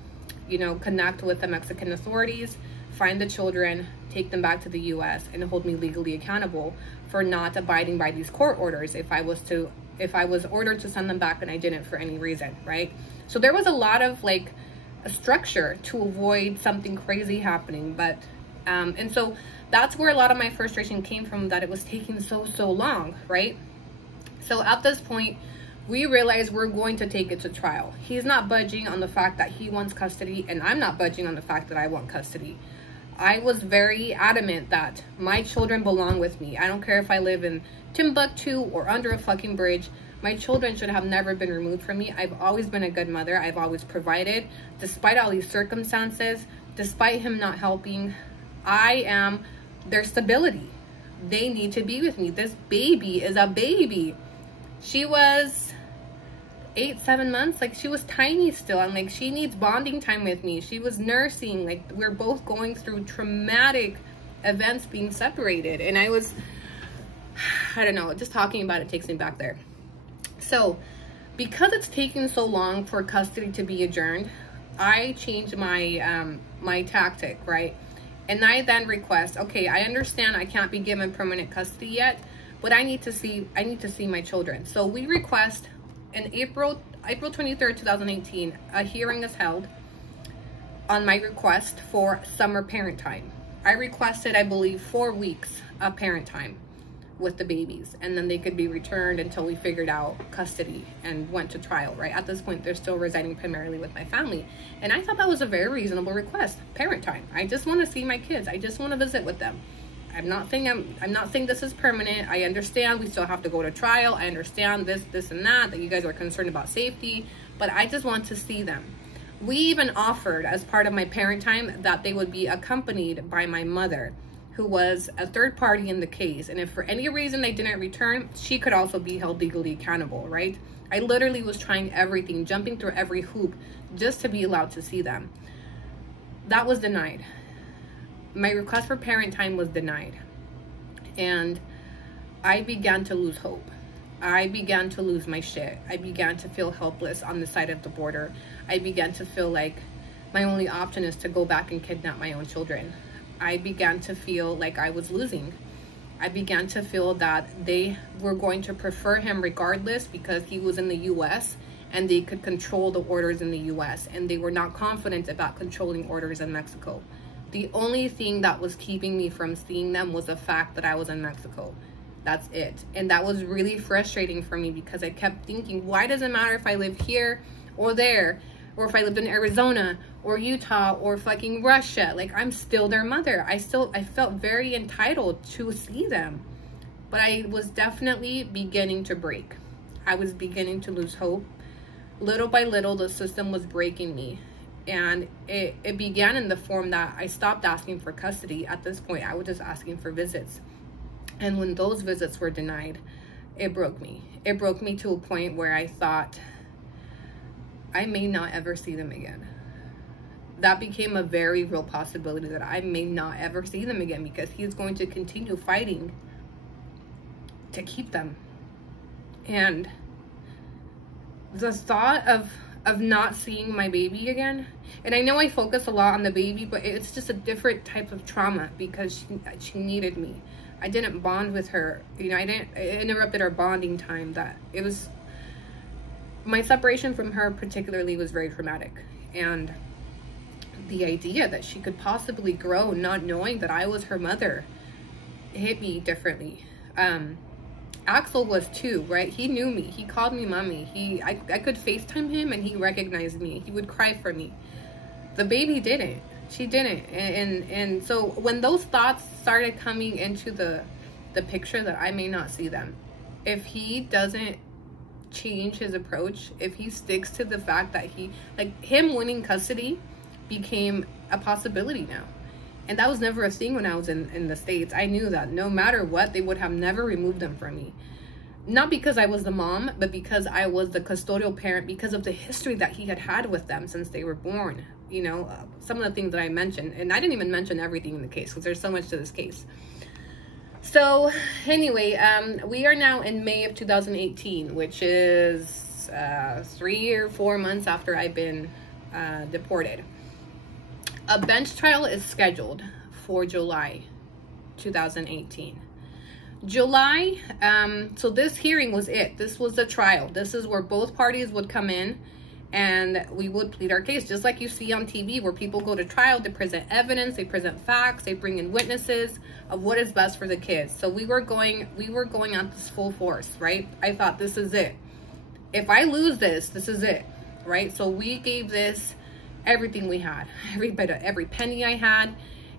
connect with the Mexican authorities, find the children, take them back to the U.S. and hold me legally accountable for not abiding by these court orders if I was ordered to send them back and I didn't for any reason, right? So there was a lot of like a structure to avoid something crazy happening, but and so that's where a lot of my frustration came from, that it was taking so long, right? So at this point, we realized we're going to take it to trial. He's not budging on the fact that he wants custody, and I'm not budging on the fact that I want custody. I was very adamant that my children belong with me. I don't care if I live in Timbuktu or under a fucking bridge. My children should have never been removed from me. I've always been a good mother. I've always provided, despite all these circumstances, despite him not helping. I am their stability. They need to be with me. This baby is a baby. She was 8-7 months. Like, she was tiny still. I'm like, she needs bonding time with me. She was nursing. Like, we're both going through traumatic events being separated. And I don't know, just talking about it takes me back there. So because it's taking so long for custody to be adjourned, I changed my my tactic, right? And I then request, okay, I understand I can't be given permanent custody yet, but I need to see my children. So we request in April 23rd, 2018, a hearing is held on my request for summer parent time. I requested, I believe, 4 weeks of parent time with the babies, and then they could be returned until we figured out custody and went to trial, right? At this point, they're still residing primarily with my family. And I thought that was a very reasonable request, parent time. I just want to see my kids. I just want to visit with them. I'm not saying this is permanent. I understand we still have to go to trial. I understand this and that you guys are concerned about safety, but I just want to see them. We even offered as part of my parent time that they would be accompanied by my mother, who was a third party in the case. And if for any reason they didn't return, she could also be held legally accountable, right? I literally was trying everything, jumping through every hoop just to be allowed to see them. That was denied. My request for parent time was denied. And I began to lose hope. I began to lose my shit. I began to feel helpless on the side of the border. I began to feel like my only option is to go back and kidnap my own children. I began to feel like I was losing. I began to feel that they were going to prefer him regardless because he was in the U.S. and they could control the orders in the U.S. and they were not confident about controlling orders in Mexico. The only thing that was keeping me from seeing them was the fact that I was in Mexico. That's it. And that was really frustrating for me because I kept thinking, why does it matter if I live here or there? Or if I lived in Arizona or Utah or fucking Russia? Like, I'm still their mother. I felt very entitled to see them. But I was definitely beginning to break. I was beginning to lose hope. Little by little, the system was breaking me. And it began in the form that I stopped asking for custody. At this point, I was just asking for visits. And when those visits were denied, it broke me. It broke me to a point where I thought, I may not ever see them again. that became a very real possibility that I may not ever see them again, because he's going to continue fighting to keep them. And the thought of not seeing my baby again, and I know I focus a lot on the baby, but it's just a different type of trauma, because she needed me. I didn't bond with her, you know, it interrupted our bonding time. That it was, my separation from her particularly was very traumatic. And the idea that she could possibly grow not knowing that I was her mother hit me differently. Axel was too, right? He knew me. He called me mommy. I could FaceTime him and he recognized me. He would cry for me. The baby didn't. She didn't. And so when those thoughts started coming into the picture that I may not see them, if he doesn't change his approach, if he sticks to the fact that him winning custody became a possibility now. And that was never a thing when I was in the States. I knew that no matter what, they would have never removed them from me. Not because I was the mom, but because I was the custodial parent, because of the history that he had had with them since they were born. You know, some of the things that I mentioned, and I didn't even mention everything in the case because there's so much to this case. So anyway, we are now in May of 2018, which is 3 or 4 months after I've been deported. A bench trial is scheduled for July 2018. July, so this hearing was it. This was the trial. This is where both parties would come in and we would plead our case, just like you see on TV, where people go to trial to present evidence, they present facts, they bring in witnesses of what is best for the kids. So we were going at this full force, right? I thought, this is it. If I lose this, this is it, right? So we gave this everything we had, every bit of, every penny I had,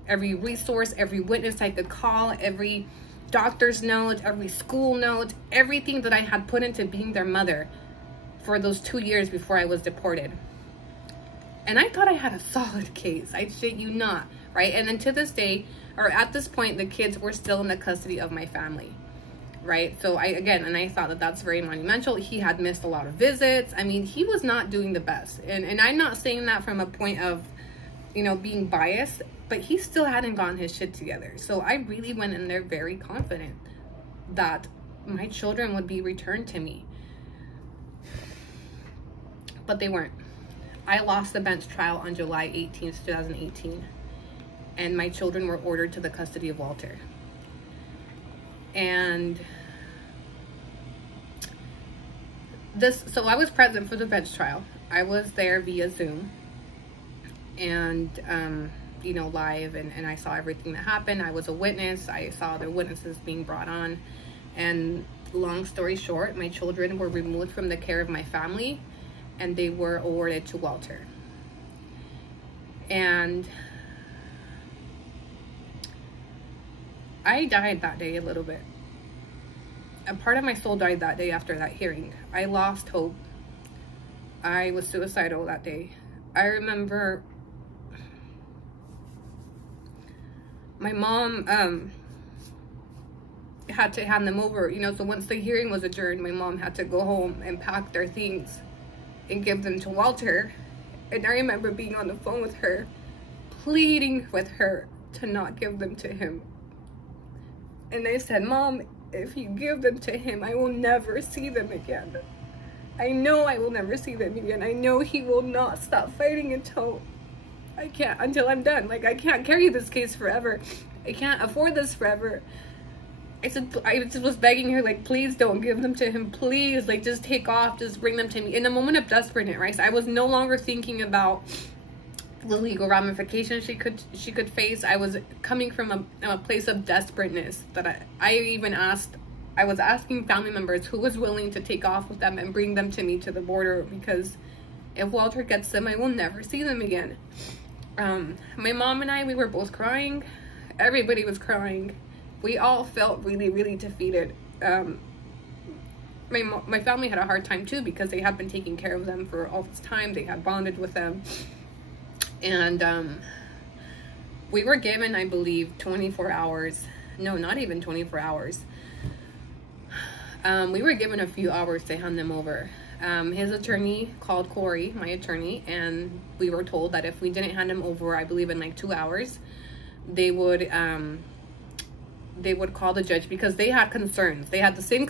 every resource, every witness I could call, every doctor's note, every school note, everything that I had put into being their mother for those 2 years before I was deported. And I thought I had a solid case. I shit you not, right? And then to this day, or at this point, the kids were still in the custody of my family, right? So I thought that that's very monumental. He had missed a lot of visits. I mean, he was not doing the best. And I'm not saying that from a point of, you know, being biased, but he still hadn't gotten his shit together. So I really went in there very confident that my children would be returned to me. But they weren't. I lost the bench trial on July 18th, 2018. And my children were ordered to the custody of Walter. And so I was present for the bench trial. I was there via Zoom and, you know, live, and I saw everything that happened. I was a witness. I saw the witnesses being brought on. And long story short, my children were removed from the care of my family and they were awarded to Walter. And I died that day a little bit. A part of my soul died that day after that hearing. I lost hope. I was suicidal that day. I remember my mom had to hand them over, you know, so once the hearing was adjourned, my mom had to go home and pack their things and give them to Walter. And I remember being on the phone with her, pleading with her to not give them to him. And I said, Mom, if you give them to him, I will never see them again. I know I will never see them again. I know he will not stop fighting until I'm done. Like, I can't carry this case forever. I can't afford this forever. I just was begging her, like, please don't give them to him. Please, like, just take off. Just bring them to me. In a moment of desperation, right? So I was no longer thinking about the legal ramifications she could face. I was coming from a place of desperateness that I was asking family members who was willing to take off with them and bring them to me to the border, because if Walter gets them, I will never see them again. My mom and I, we were both crying. Everybody was crying. We all felt really, really defeated. My family had a hard time too, because they had been taking care of them for all this time. They had bonded with them. And we were given, I believe, 24 hours. No, not even 24 hours. We were given a few hours to hand them over. His attorney called Corey, my attorney, and we were told that if we didn't hand him over, I believe in like 2 hours, they would call the judge, because they had concerns. They had the same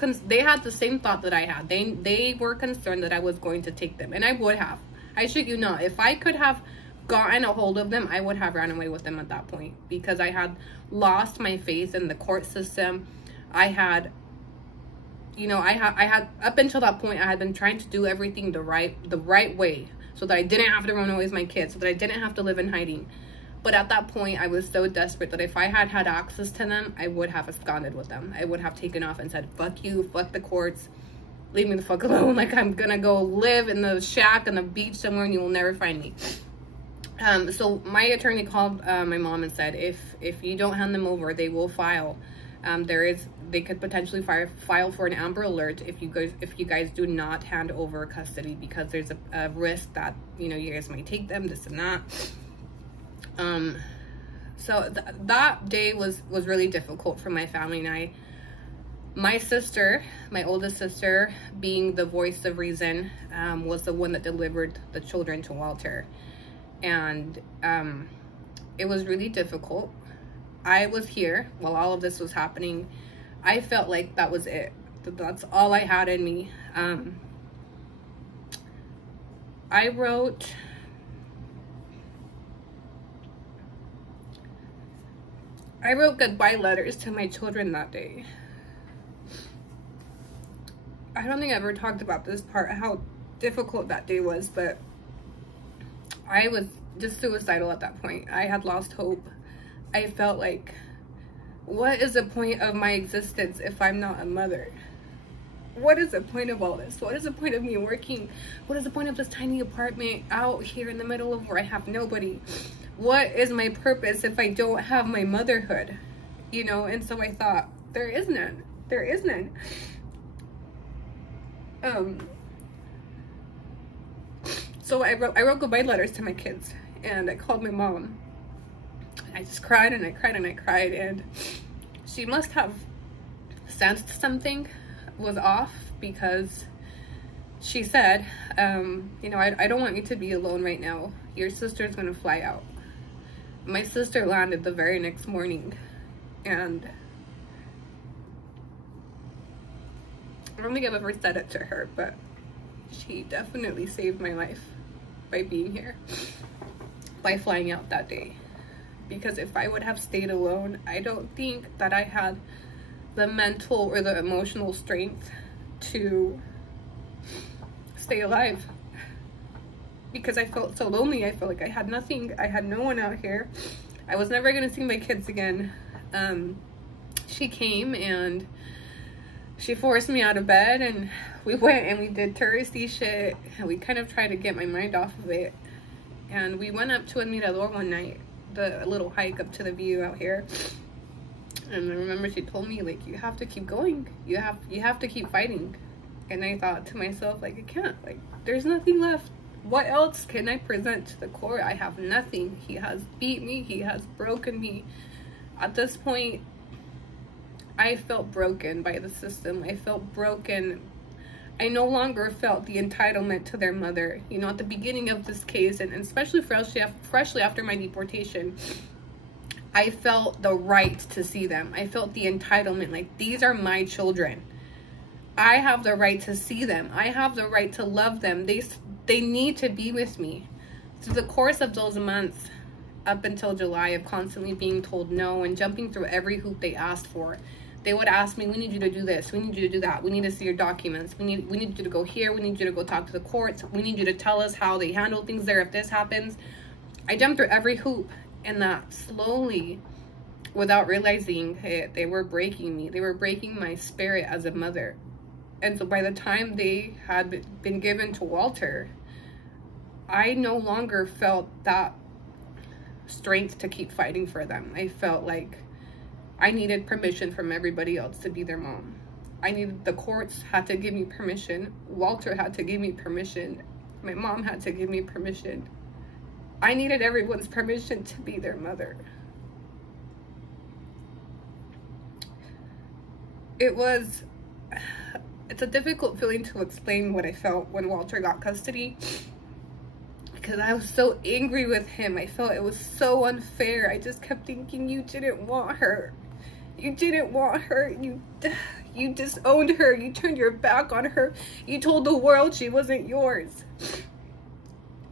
thought that I had. They were concerned that I was going to take them, and I would have. I shit you not. If I could have gotten a hold of them, I would have ran away with them at that point, because I had lost my faith in the court system. I had, you know, I had up until that point, I had been trying to do everything the right way, so that I didn't have to run away with my kids, so that I didn't have to live in hiding. But at that point, I was so desperate that if I had had access to them, I would have absconded with them. I would have taken off and said, fuck you, fuck the courts, leave me the fuck alone. Like, I'm gonna go live in the shack on the beach somewhere and you will never find me. So my attorney called my mom and said, if you don't hand them over, they will file. They could potentially file for an Amber Alert if you guys do not hand over custody, because there's a risk that, you know, you guys might take them, this and that. So that day was really difficult for my family and I. My sister, my oldest sister, being the voice of reason, was the one that delivered the children to Walter. And it was really difficult. I was here while all of this was happening. I felt like that was it. That's all I had in me. I wrote goodbye letters to my children that day. I don't think I ever talked about this part, how difficult that day was, but I was just suicidal at that point. I had lost hope. I felt like, what is the point of my existence if I'm not a mother? What is the point of all this? What is the point of me working? What is the point of this tiny apartment out here in the middle of where I have nobody? What is my purpose if I don't have my motherhood? You know, and so I thought, there is none. There is none. So I wrote goodbye letters to my kids, and I called my mom. I just cried and I cried and I cried, and she must have sensed something was off, because she said, you know, I don't want you to be alone right now. Your sister's gonna fly out. My sister landed the very next morning, and I don't think I've ever said it to her, but she definitely saved my life by being here, by flying out that day. Because if I would have stayed alone, I don't think that I had the mental or the emotional strength to stay alive. Because I felt so lonely. I felt like I had nothing. I had no one out here. I was never gonna see my kids again. She came and she forced me out of bed, and we went and we did touristy shit, and we kind of tried to get my mind off of it. And we went up to El Mirador one night, the little hike up to the view out here. And I remember she told me, like, you have to keep going. You have to keep fighting. And I thought to myself, like, I can't. Like, there's nothing left. What else can I present to the court? I have nothing. He has beat me. He has broken me. At this point, I felt broken by the system. I felt broken. I no longer felt the entitlement to their mother. You know, at the beginning of this case, and especially freshly after my deportation, I felt the right to see them. I felt the entitlement, like, these are my children. I have the right to see them. I have the right to love them. They need to be with me. Through the course of those months, up until July, of constantly being told no and jumping through every hoop they asked for. They would ask me, we need you to do this, we need you to do that, we need to see your documents, we need you to go here, we need you to go talk to the courts, we need you to tell us how they handle things there if this happens. I jumped through every hoop, and that slowly, without realizing it, they were breaking me. They were breaking my spirit as a mother. And so by the time they had been given to Walter, I no longer felt that strength to keep fighting for them. I felt like I needed permission from everybody else to be their mom. The courts had to give me permission. Walter had to give me permission. My mom had to give me permission. I needed everyone's permission to be their mother. It was it's a difficult feeling to explain what I felt when Walter got custody, because I was so angry with him. I felt it was so unfair. I just kept thinking, you didn't want her. You didn't want her. You disowned her. You turned your back on her. You told the world she wasn't yours.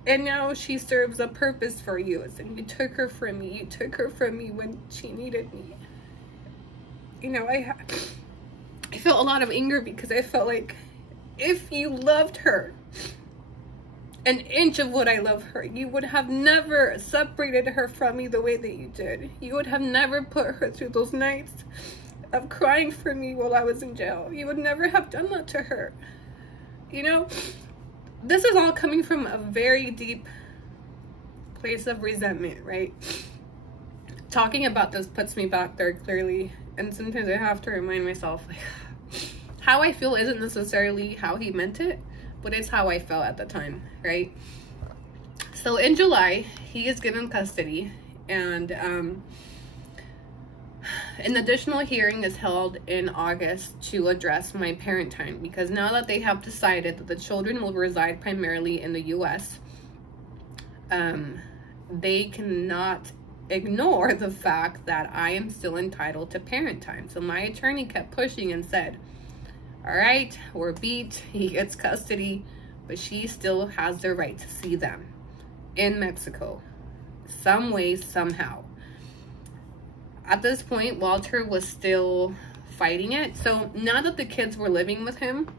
And now she serves a purpose for you. And you took her from me. You took her from me when she needed me. You know, I felt a lot of anger because I felt like if you loved her an inch of what I love her, you would have never separated her from me the way that you did. You would have never put her through those nights of crying for me while I was in jail. You would never have done that to her. You know, this is all coming from a very deep place of resentment, right? Talking about this puts me back there clearly, and sometimes I have to remind myself, like, how I feel isn't necessarily how he meant it, but it's how I felt at the time, right? So in July, he is given custody, and an additional hearing is held in August to address my parent time, because now that they have decided that the children will reside primarily in the US, they cannot ignore the fact that I am still entitled to parent time. So my attorney kept pushing and said, all right, we're beat, he gets custody, but she still has the right to see them in Mexico, some way, somehow. At this point, Walter was still fighting it. So now that the kids were living with him,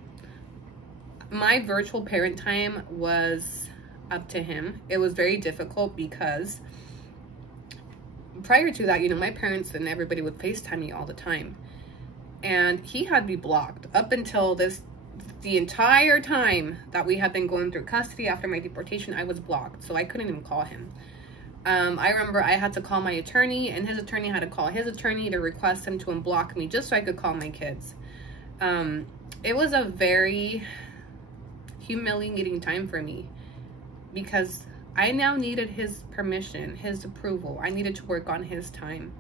my virtual parent time was up to him. It was very difficult because prior to that, you know, my parents and everybody would FaceTime me all the time. And he had me blocked up until the entire time that we had been going through custody after my deportation. I was blocked, so I couldn't even call him. I remember I had to call my attorney, and his attorney had to call his attorney to request him to unblock me just so I could call my kids. It was a very humiliating time for me because I now needed his permission, his approval. I needed to work on his time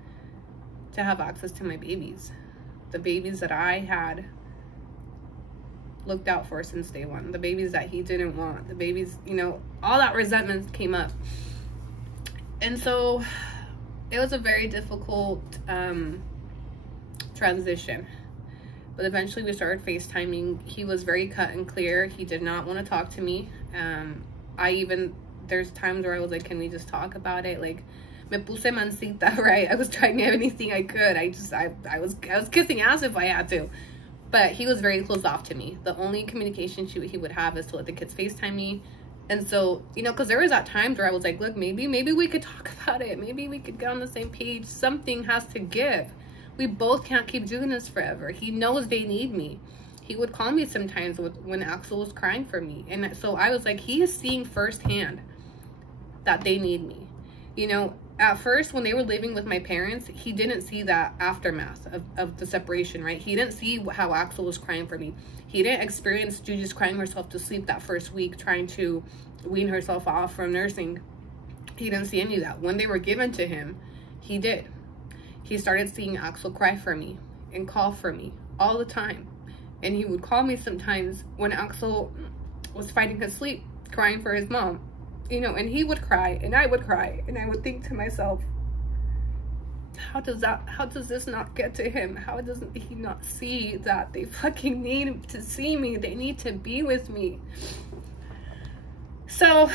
to have access to my babies. The babies that I had looked out for since day one. The babies that he didn't want. The babies, you know, all that resentment came up. And so it was a very difficult transition. But eventually we started FaceTiming. He was very cut and clear. He did not want to talk to me. There's times where I was like, can we just talk about it? Like, me puse mansita, right? I was trying anything I could. I was kissing ass if I had to. But he was very closed off to me. The only communication he would have is to let the kids FaceTime me. And so, you know, because there was at times where I was like, look, maybe we could talk about it. Maybe we could get on the same page. Something has to give. We both can't keep doing this forever. He knows they need me. He would call me sometimes when Axel was crying for me. And so I was like, he is seeing firsthand that they need me. You know, at first when they were living with my parents, he didn't see that aftermath of the separation, right? He didn't see how Axel was crying for me. He didn't experience Juju's crying herself to sleep that first week, trying to wean herself off from nursing. He didn't see any of that. When they were given to him, he did. He started seeing Axel cry for me and call for me all the time. And he would call me sometimes when Axel was fighting his sleep, crying for his mom. You know, and he would cry and I would cry, and I would think to myself, how does this not get to him? How doesn't he not see that they fucking need to see me? They need to be with me. So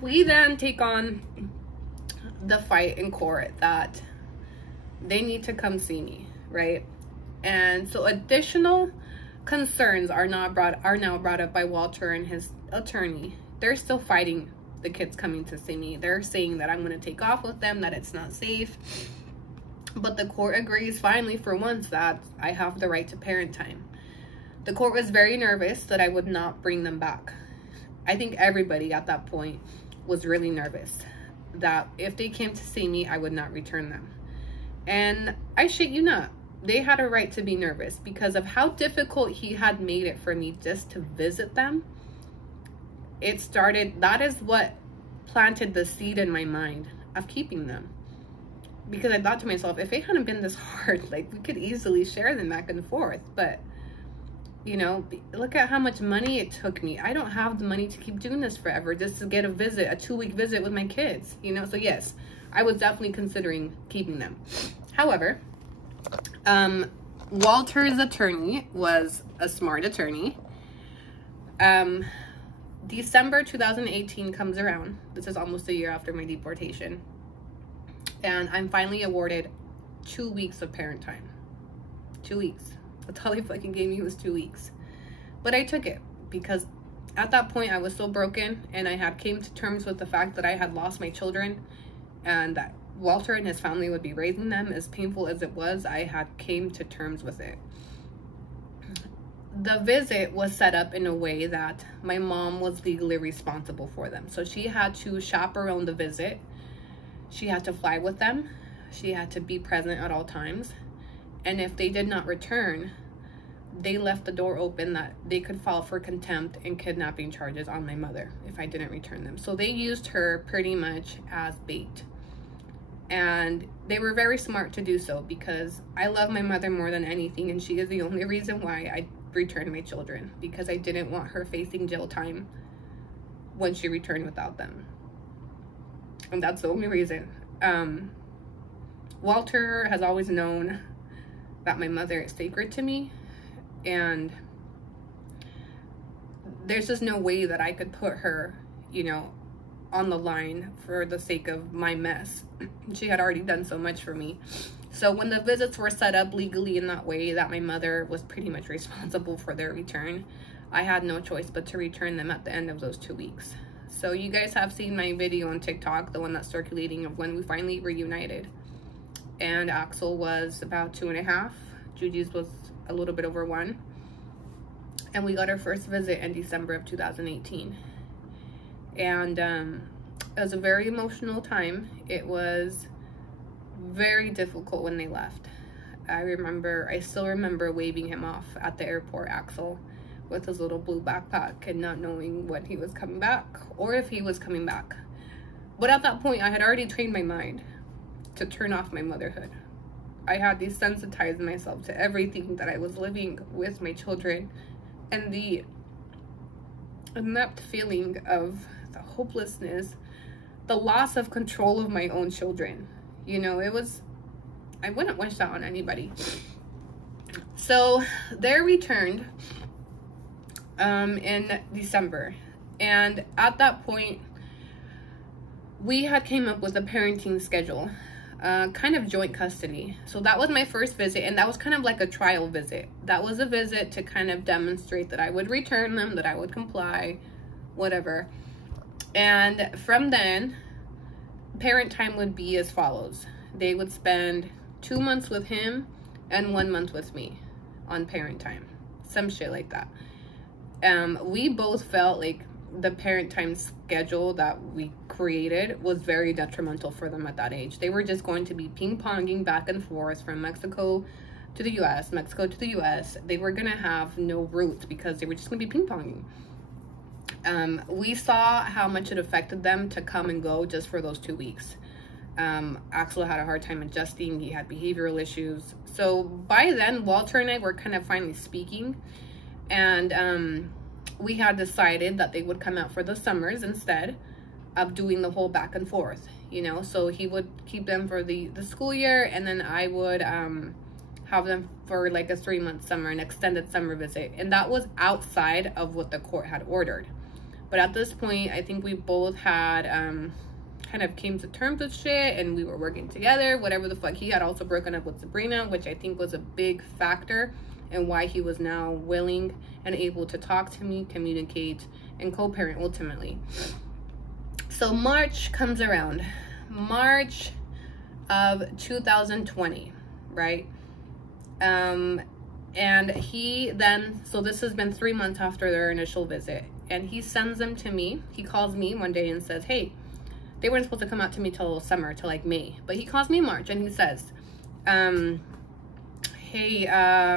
we then take on the fight in court that they need to come see me, right? And so additional concerns are now brought up by Walter and his attorney. They're still fighting the kids coming to see me. They're saying that I'm going to take off with them, that it's not safe. But the court agrees finally for once that I have the right to parent time. The court was very nervous that I would not bring them back. I think everybody at that point was really nervous that if they came to see me, I would not return them. And I shit you not, they had a right to be nervous because of how difficult he had made it for me just to visit them. That is what planted the seed in my mind of keeping them. Because I thought to myself, if it hadn't been this hard, like, we could easily share them back and forth. But You know, look at how much money it took me. I don't have the money to keep doing this forever just to get a visit, a 2-week visit with my kids, you know? So yes, I was definitely considering keeping them. However, Walter's attorney was a smart attorney. December 2018 comes around. This is almost a year after my deportation. And I'm finally awarded 2 weeks of parent time. 2 weeks. That's all they fucking gave me was 2 weeks. But I took it because at that point I was so broken, and I had came to terms with the fact that I had lost my children and that Walter and his family would be raising them. As painful as it was, I had came to terms with it. The visit was set up in a way that my mom was legally responsible for them. So she had to chaperone the visit. She had to fly with them. She had to be present at all times. And if they did not return, they left the door open that they could file for contempt and kidnapping charges on my mother if I didn't return them. So they used her pretty much as bait. And they were very smart to do so because I love my mother more than anything, and she is the only reason why I returned my children, because I didn't want her facing jail time when she returned without them. And that's the only reason. Walter has always known that my mother is sacred to me, and there's just no way that I could put her, you know, on the line for the sake of my mess. She had already done so much for me. So when the visits were set up legally in that way that my mother was pretty much responsible for their return, I had no choice but to return them at the end of those 2 weeks. So you guys have seen my video on TikTok, the one that's circulating, of when we finally reunited. And Axel was about 2.5. Juji's was a little bit over 1. And we got our first visit in December of 2018. And it was a very emotional time. It was very difficult when they left. I still remember waving him off at the airport, Axel, with his little blue backpack, and not knowing when he was coming back or if he was coming back. But at that point, I had already trained my mind to turn off my motherhood. I had desensitized myself to everything that I was living with my children, and the inept feeling of the hopelessness, the loss of control of my own children. You know, it was, I wouldn't wish that on anybody. So they returned in December, and at that point we had came up with a parenting schedule, kind of joint custody. So that was my first visit, and that was kind of like a trial visit. That was a visit to kind of demonstrate that I would return them, that I would comply, whatever. And from then, parent time would be as follows. They would spend 2 months with him and 1 month with me on parent time, some shit like that. We both felt like the parent time schedule that we created was very detrimental for them at that age. They were just going to be ping-ponging back and forth from Mexico to the US, Mexico to the US. They were gonna have no roots because they were just gonna be ping-ponging. We saw how much it affected them to come and go just for those 2 weeks. Axel had a hard time adjusting. He had behavioral issues. So by then, Walter and I were kind of finally speaking, and we had decided that they would come out for the summers instead of doing the whole back and forth, you know. So he would keep them for the school year, and then I would have them for like a 3-month summer, an extended summer visit. And that was outside of what the court had ordered. But at this point, I think we both had kind of came to terms with shit, and we were working together, whatever the fuck. He had also broken up with Sabrina, which I think was a big factor in why he was now willing and able to talk to me, communicate, and co-parent ultimately. So March comes around. March of 2020, right? And he then, so this has been 3 months after their initial visit, and he sends them to me. He calls me one day and says, hey, they weren't supposed to come out to me till summer, till like May, but he calls me in March and he says, hey,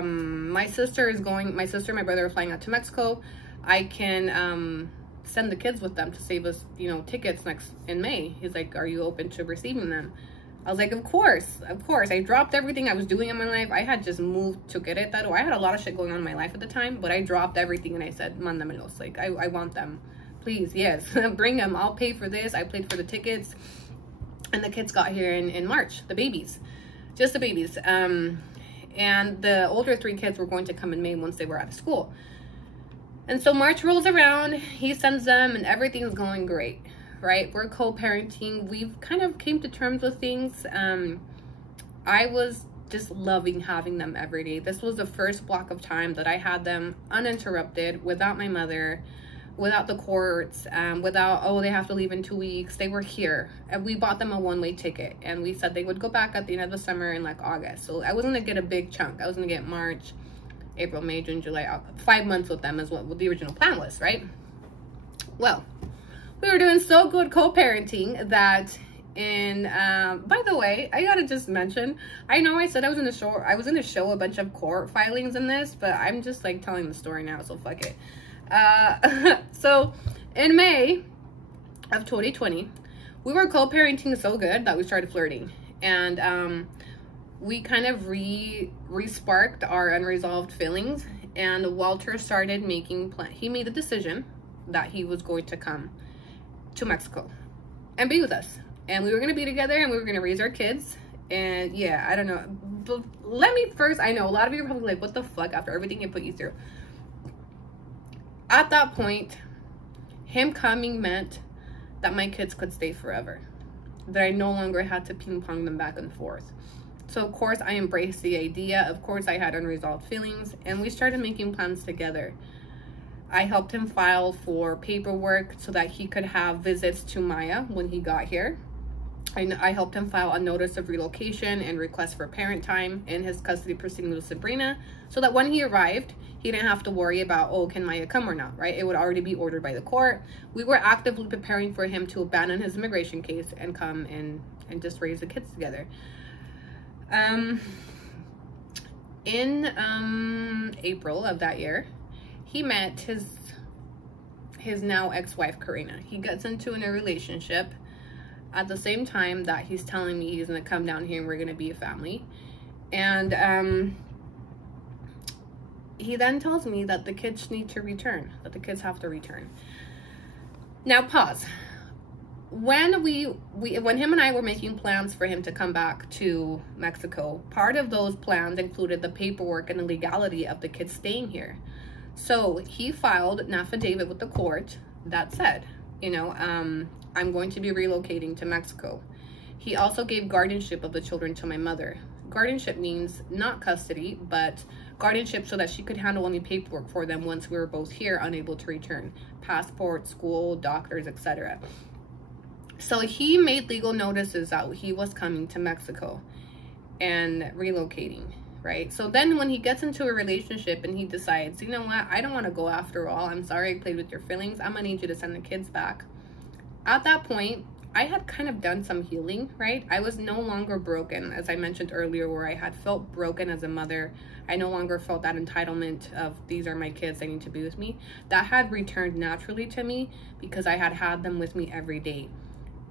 my sister and my brother are flying out to Mexico. I can send the kids with them to save us, you know, tickets in May. He's like, are you open to receiving them? I was like, of course. I dropped everything I was doing in my life. I had just moved to Querétaro. I had a lot of shit going on in my life at the time, but I dropped everything and I said, mandamelos. Like, I want them. Please, yes, bring them. I'll pay for this. I paid for the tickets. And the kids got here in March, the babies. Just the babies. And the older 3 kids were going to come in May once they were out of school. And so March rolls around, he sends them, and everything's going great, right? We're co-parenting. We've kind of came to terms with things. I was just loving having them every day. This was the first block of time that I had them uninterrupted, without my mother, without the courts, without, oh, they have to leave in 2 weeks. They were here, and we bought them a one-way ticket, and we said they would go back at the end of the summer in like August. So I was gonna get a big chunk. I was gonna get March, April, May, June, July, 5 months with them is what the original plan was, right? Well, we were doing so good co-parenting that by the way, I gotta just mention, I know I said I was gonna show a bunch of court filings in this, but I'm just like telling the story now, so fuck it. So in May of 2020, we were co-parenting so good that we started flirting, and we kind of re-sparked our unresolved feelings, and Walter started making plans. He made a decision that he was going to come to Mexico and be with us, and we were going to be together, and we were going to raise our kids. And yeah, I don't know, but let me first, I know a lot of you are probably like, what the fuck, after everything he put you through. At that point, him coming meant that my kids could stay forever, that I no longer had to ping pong them back and forth. So of course I embraced the idea. Of course I had unresolved feelings, and we started making plans together. I helped him file for paperwork so that he could have visits to Maya when he got here. I helped him file a notice of relocation and request for parent time in his custody proceedings with Sabrina, so that when he arrived, he didn't have to worry about, oh, can Maya come or not, right? It would already be ordered by the court. We were actively preparing for him to abandon his immigration case and come and just raise the kids together. In April of that year, he met his now ex-wife, Karina. He gets into a relationship at the same time that he's telling me he's gonna come down here and we're gonna be a family. And he then tells me that the kids need to return, that the kids have to return. Now pause. When when him and I were making plans for him to come back to Mexico, part of those plans included the paperwork and the legality of the kids staying here. So he filed an affidavit with the court that said, you know, I'm going to be relocating to Mexico. He also gave guardianship of the children to my mother. Guardianship means not custody, but guardianship so that she could handle any paperwork for them once we were both here, unable to return. Passport, school, doctors, etc. So he made legal notices that he was coming to Mexico and relocating, right? So then when he gets into a relationship and he decides, you know what, I don't want to go after all. I'm sorry I played with your feelings. I'm going to need you to send the kids back. At that point, I had kind of done some healing, right? I was no longer broken, as I mentioned earlier, where I had felt broken as a mother. I no longer felt that entitlement of, these are my kids, they need to be with me. That had returned naturally to me because I had them with me every day.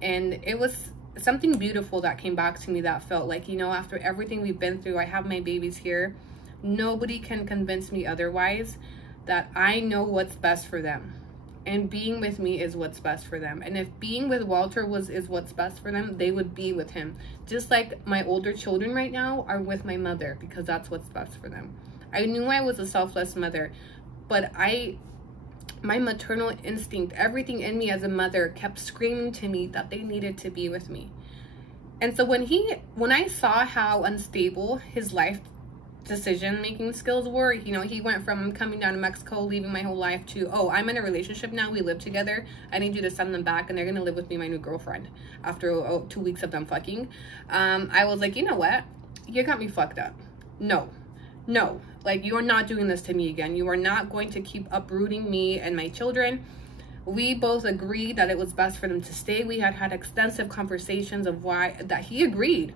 And it was something beautiful that came back to me that felt like, you know, after everything we've been through, I have my babies here. Nobody can convince me otherwise, that I know what's best for them. And being with me is what's best for them. And if being with Walter is what's best for them, they would be with him. Just like my older children right now are with my mother, because that's what's best for them. I knew I was a selfless mother, but my maternal instinct, everything in me as a mother kept screaming to me that they needed to be with me. And so when I saw how unstable his life decision-making skills were, you know, he went from coming down to Mexico, leaving my whole life, to, oh, I'm in a relationship now, we live together, I need you to send them back and they're gonna live with me, my new girlfriend, after 2 weeks of them fucking. I was like, you know what, you got me fucked up. No, like, you are not doing this to me again. You are not going to keep uprooting me and my children. We both agreed that it was best for them to stay. We had extensive conversations of that he agreed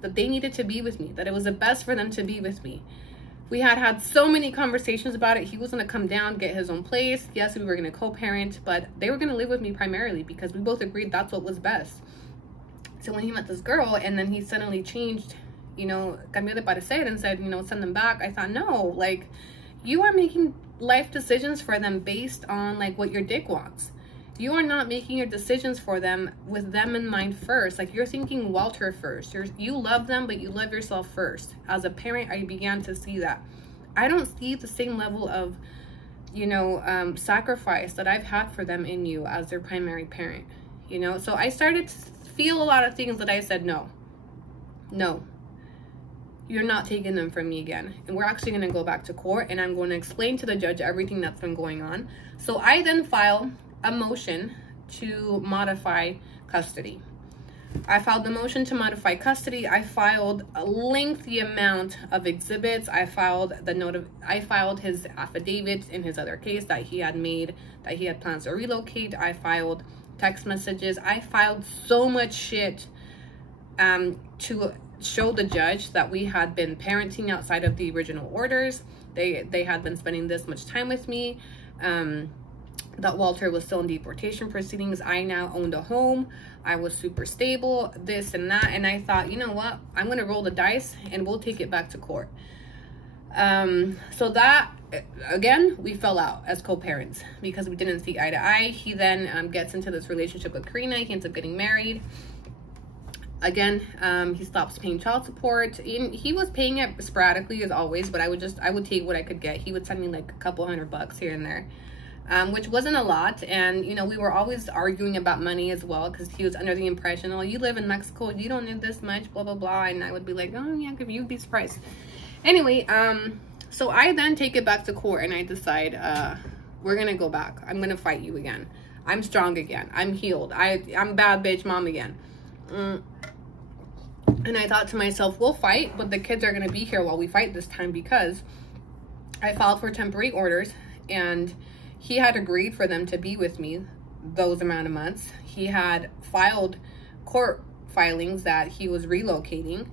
that they needed to be with me, that it was the best for them to be with me. We had so many conversations about it. He was going to come down, get his own place. Yes, we were going to co-parent, but they were going to live with me primarily because we both agreed that's what was best. So when he met this girl and then he suddenly changed, you know, cambió de parecer and said, you know, send them back, I thought, no, like, you are making life decisions for them based on like what your dick wants. You are not making your decisions for them with them in mind first. Like, you're thinking Walter first. You love them, but you love yourself first. As a parent, I began to see that. I don't see the same level of, you know, sacrifice that I've had for them in you as their primary parent, you know? So I started to feel a lot of things that I said, no, you're not taking them from me again. And we're actually going to go back to court, and I'm going to explain to the judge everything that's been going on. So I then file a motion to modify custody. I filed the motion to modify custody. I filed a lengthy amount of exhibits. I filed his affidavit in his other case that he had made, that he had plans to relocate. I filed text messages. I filed so much shit to show the judge that we had been parenting outside of the original orders. They had been spending this much time with me. That Walter was still in deportation proceedings. I now owned a home. I was super stable, this and that. And I thought, you know what? I'm going to roll the dice and we'll take it back to court. So that, again, we fell out as co-parents because we didn't see eye to eye. He then gets into this relationship with Karina. He ends up getting married. Again, he stops paying child support. He was paying it sporadically as always, but I would take what I could get. He would send me like a couple $100 here and there. Which wasn't a lot. And, you know, we were always arguing about money as well, because he was under the impression, oh, you live in Mexico, you don't need this much, blah, blah, blah. And I would be like, oh, yeah, you'd be surprised. Anyway, so I then take it back to court and I decide, we're going to go back. I'm going to fight you again. I'm strong again. I'm healed. I'm bad bitch mom again. And I thought to myself, we'll fight, but the kids are going to be here while we fight this time, because I filed for temporary orders and he had agreed for them to be with me those amount of months. He had filed court filings that he was relocating.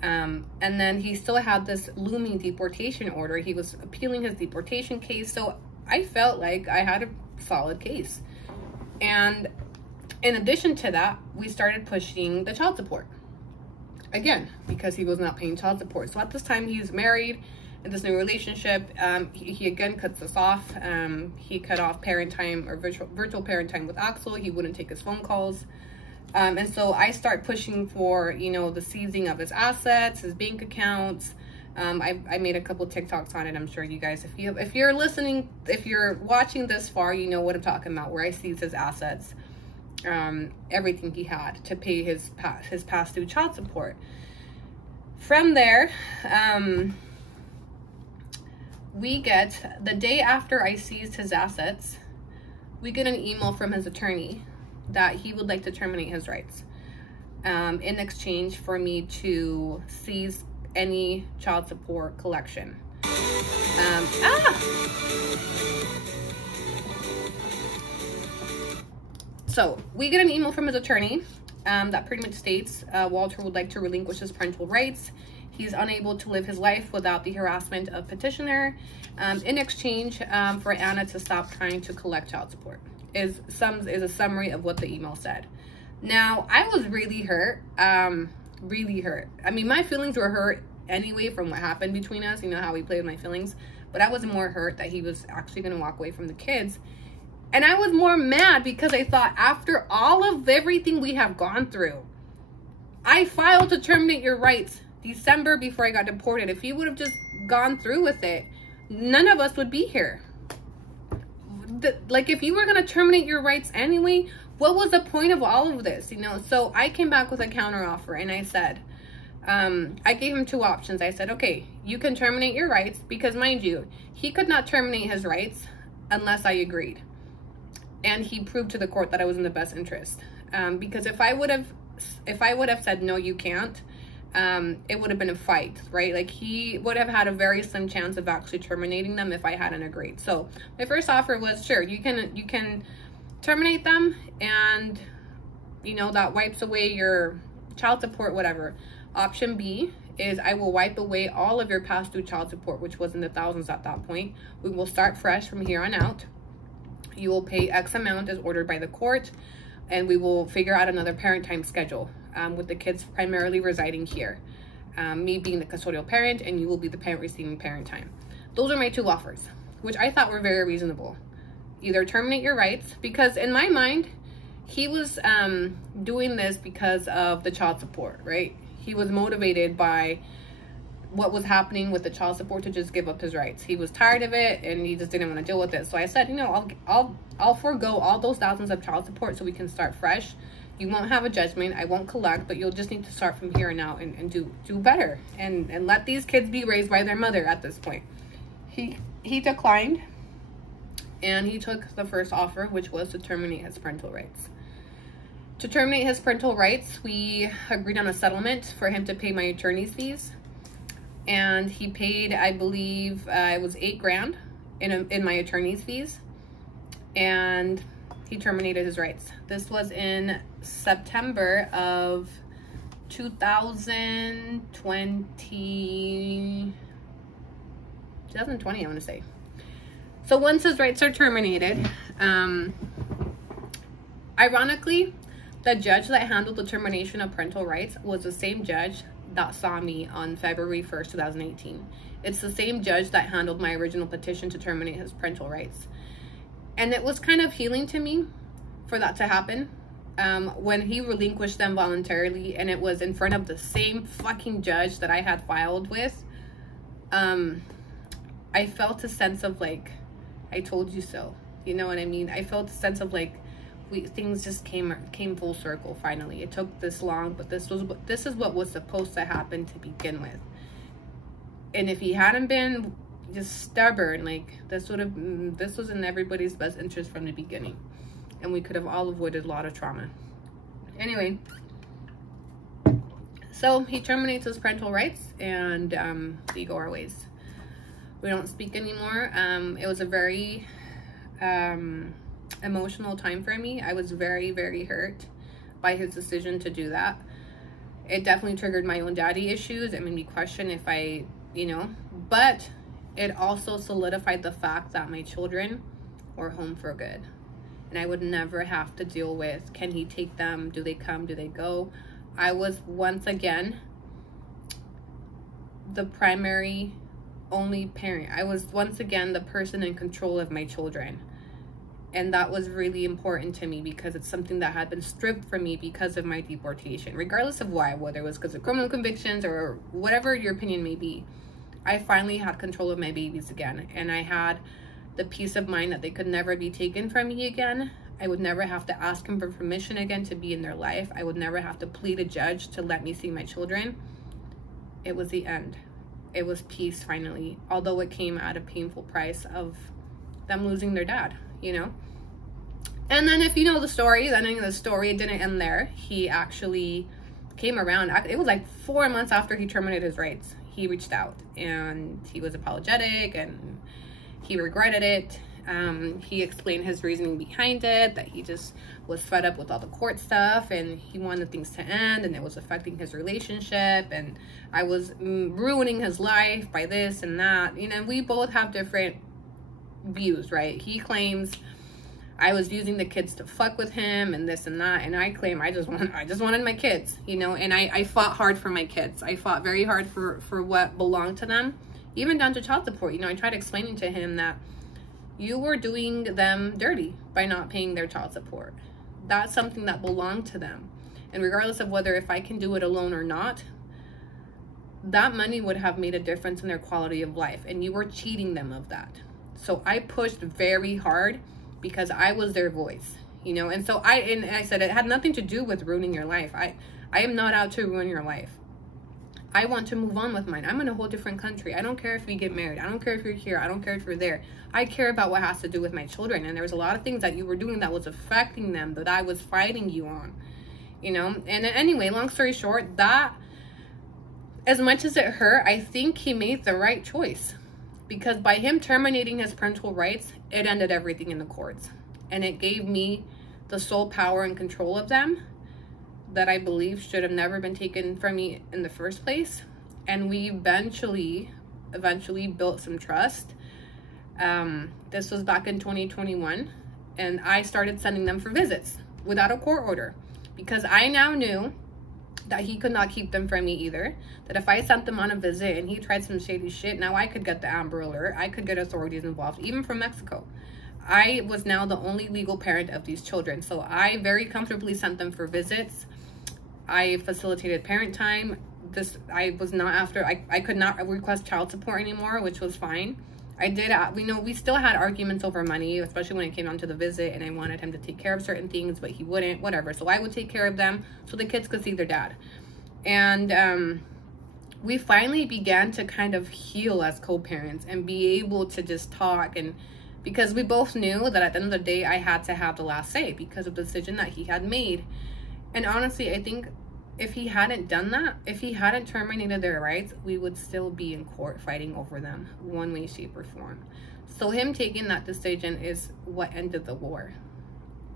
And then he still had this looming deportation order. He was appealing his deportation case. So I felt like I had a solid case. And in addition to that, we started pushing the child support. Again, because he was not paying child support. So at this time, he's married in this new relationship. He again cuts us off. He cut off parent time, or virtual parent time with Axel. He wouldn't take his phone calls. And so I start pushing for, you know, the seizing of his assets, his bank accounts. I made a couple TikToks on it. I'm sure you guys, if you're listening, if you're watching this far, you know what I'm talking about, where I seized his assets, everything he had to pay his past due child support. From there, we get, the day after I seized his assets, we get an email from his attorney that he would like to terminate his rights in exchange for me to seize any child support collection. So we get an email from his attorney that pretty much states Walter would like to relinquish his parental rights. He's unable to live his life without the harassment of petitioner in exchange for Anna to stop trying to collect child support. Is a summary of what the email said. Now, I was really hurt, really hurt. I mean, my feelings were hurt anyway from what happened between us, you know, how we played with my feelings, but I was more hurt that he was actually going to walk away from the kids. And I was more mad because I thought, after all of everything we have gone through, I filed to terminate your rights December before I got deported. If you would have just gone through with it, none of us would be here. Like, if you were going to terminate your rights anyway, what was the point of all of this, you know? So I came back with a counter offer, and I said, I gave him two options. I said, okay, you can terminate your rights, because mind you, he could not terminate his rights unless I agreed. And he proved to the court that I was in the best interest. Because if I would have said, no, you can't, it would have been a fight, right? Like, he would have had a very slim chance of actually terminating them if I hadn't agreed. So my first offer was, sure, you can terminate them, and, you know, that wipes away your child support, whatever. Option B is I will wipe away all of your past due child support, which was in the thousands at that point. We will start fresh from here on out. You will pay X amount as ordered by the court, and we will figure out another parent time schedule. with the kids primarily residing here. Me being the custodial parent, and you will be the parent receiving parent time. Those are my two offers, which I thought were very reasonable. Either terminate your rights, because in my mind, he was doing this because of the child support, right? He was motivated by what was happening with the child support to just give up his rights. He was tired of it, and he just didn't want to deal with it. So I said, you know, I'll forego all those thousands of child support so we can start fresh. You won't have a judgment. I won't collect, but you'll just need to start from here and out and do better and let these kids be raised by their mother at this point. He declined, and he took the first offer, which was to terminate his parental rights. To terminate his parental rights, we agreed on a settlement for him to pay my attorney's fees. And he paid, I believe, it was $8,000 in my attorney's fees. And he terminated his rights. This was in September of 2020, I want to say. So once his rights are terminated, ironically, the judge that handled the termination of parental rights was the same judge that saw me on February 1st, 2018. It's the same judge that handled my original petition to terminate his parental rights. And it was kind of healing to me for that to happen. When he relinquished them voluntarily, and it was in front of the same fucking judge that I had filed with, I felt a sense of like, I told you so. You know what I mean? I felt a sense of like, things just came full circle finally. It took this long, but this is what was supposed to happen to begin with. And if he hadn't been just stubborn, like this was in everybody's best interest from the beginning, and we could have all avoided a lot of trauma. Anyway, so he terminates his parental rights, and we go our ways. We don't speak anymore. It was a very emotional time for me. I was very, very hurt by his decision to do that. It definitely triggered my own daddy issues. It made me question if I, you know, but it also solidified the fact that my children were home for good. And I would never have to deal with, can he take them? Do they come? Do they go? I was once again the primary only parent. I was once again the person in control of my children. And that was really important to me because it's something that had been stripped from me because of my deportation, regardless of why, whether it was because of criminal convictions or whatever your opinion may be. I finally had control of my babies again, and I had the peace of mind that they could never be taken from me again. I would never have to ask them for permission again to be in their life. I would never have to plead a judge to let me see my children. It was the end. It was peace finally, although it came at a painful price of them losing their dad, you know. And then if you know the story, it didn't end there. He actually came around. It was like 4 months after he terminated his rights. He reached out, and he was apologetic, and he regretted it. He explained his reasoning behind it, that he just was fed up with all the court stuff, and he wanted things to end, and it was affecting his relationship, and I was ruining his life by this and that. You know, we both have different views, right? He claims I was using the kids to fuck with him and this and that, and I claim I just wanted my kids, you know. And I fought hard for my kids. I fought very hard for what belonged to them, even down to child support. You know, I tried explaining to him that you were doing them dirty by not paying their child support. That's something that belonged to them, and regardless of whether if I can do it alone or not, that money would have made a difference in their quality of life, and you were cheating them of that. So I pushed very hard because I was their voice, you know. And so I said it had nothing to do with ruining your life. I am not out to ruin your life. I want to move on with mine. I'm in a whole different country. I don't care if we get married. I don't care if you're here. I don't care if you're there. I care about what has to do with my children. And there was a lot of things that you were doing that was affecting them that I was fighting you on, you know. And anyway, long story short, that, as much as it hurt, I think he made the right choice. Because by him terminating his parental rights, it ended everything in the courts. And it gave me the sole power and control of them that I believe should have never been taken from me in the first place. And we eventually built some trust. This was back in 2021. And I started sending them for visits without a court order. Because I now knew that he could not keep them from me either. That if I sent them on a visit and he tried some shady shit, now I could get the Amber Alert. I could get authorities involved, even from Mexico. I was now the only legal parent of these children. So I very comfortably sent them for visits. I facilitated parent time. I was not after, I could not request child support anymore, which was fine. I did, we still had arguments over money, especially when it came down to the visit, and I wanted him to take care of certain things, but he wouldn't, whatever. So I would take care of them so the kids could see their dad. And we finally began to kind of heal as co-parents and be able to just talk, and because we both knew that at the end of the day, I had to have the last say because of the decision that he had made. And honestly, I think if he hadn't done that, if he hadn't terminated their rights, we would still be in court fighting over them one way, shape, or form. So him taking that decision is what ended the war.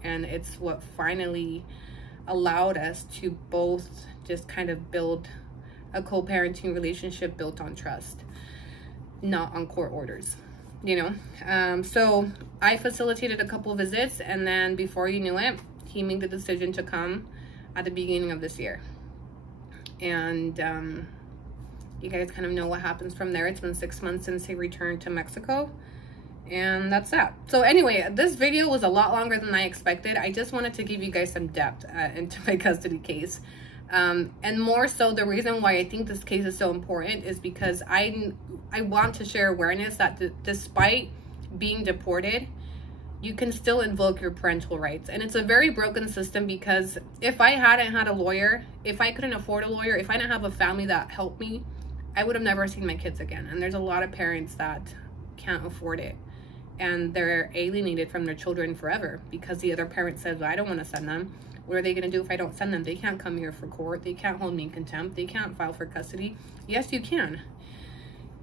And it's what finally allowed us to both just kind of build a co-parenting relationship built on trust, not on court orders, you know? So I facilitated a couple visits, and then before you knew it, he made the decision to come at the beginning of this year. And you guys kind of know what happens from there. It's been 6 months since he returned to Mexico, and that's that. So anyway, this video was a lot longer than I expected. I just wanted to give you guys some depth into my custody case, and more so the reason why I think this case is so important is because I want to share awareness that despite being deported, you can still invoke your parental rights. And it's a very broken system, because if I hadn't had a lawyer, if I couldn't afford a lawyer, if I didn't have a family that helped me, I would have never seen my kids again. And there's a lot of parents that can't afford it, and they're alienated from their children forever because the other parent says, I don't want to send them. What are they going to do if I don't send them? They can't come here for court. They can't hold me in contempt. They can't file for custody. Yes, you can.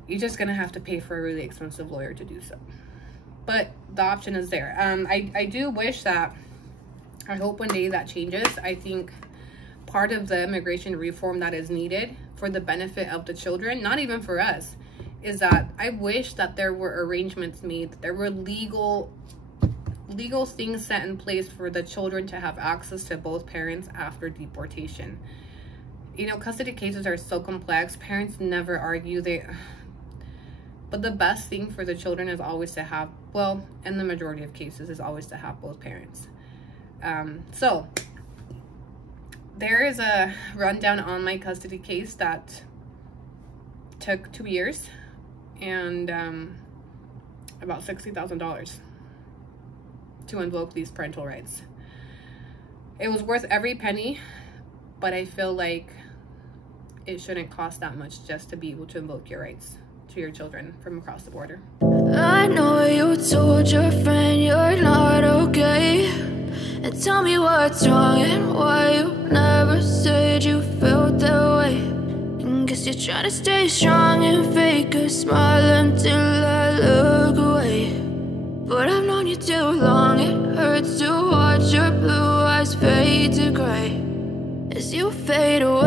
You're just going to have to pay for a really expensive lawyer to do so. But the option is there. I do wish that, I hope one day that changes. I think part of the immigration reform that is needed for the benefit of the children, not even for us, is that I wish that there were arrangements made, that there were legal things set in place for the children to have access to both parents after deportation. You know, custody cases are so complex. Parents never argue. But the best thing for the children is always to have, well, in the majority of cases, is always to have both parents. So there is a rundown on my custody case that took 2 years and about $60,000 to invoke these parental rights. It was worth every penny, but I feel like it shouldn't cost that much just to be able to invoke your rights to your children from across the border. I know you told your friend you're not okay, and tell me what's wrong and why you never said you felt that way. And guess you're trying to stay strong and fake a smile until I look away. But I've known you too long, it hurts to watch your blue eyes fade to gray as you fade away.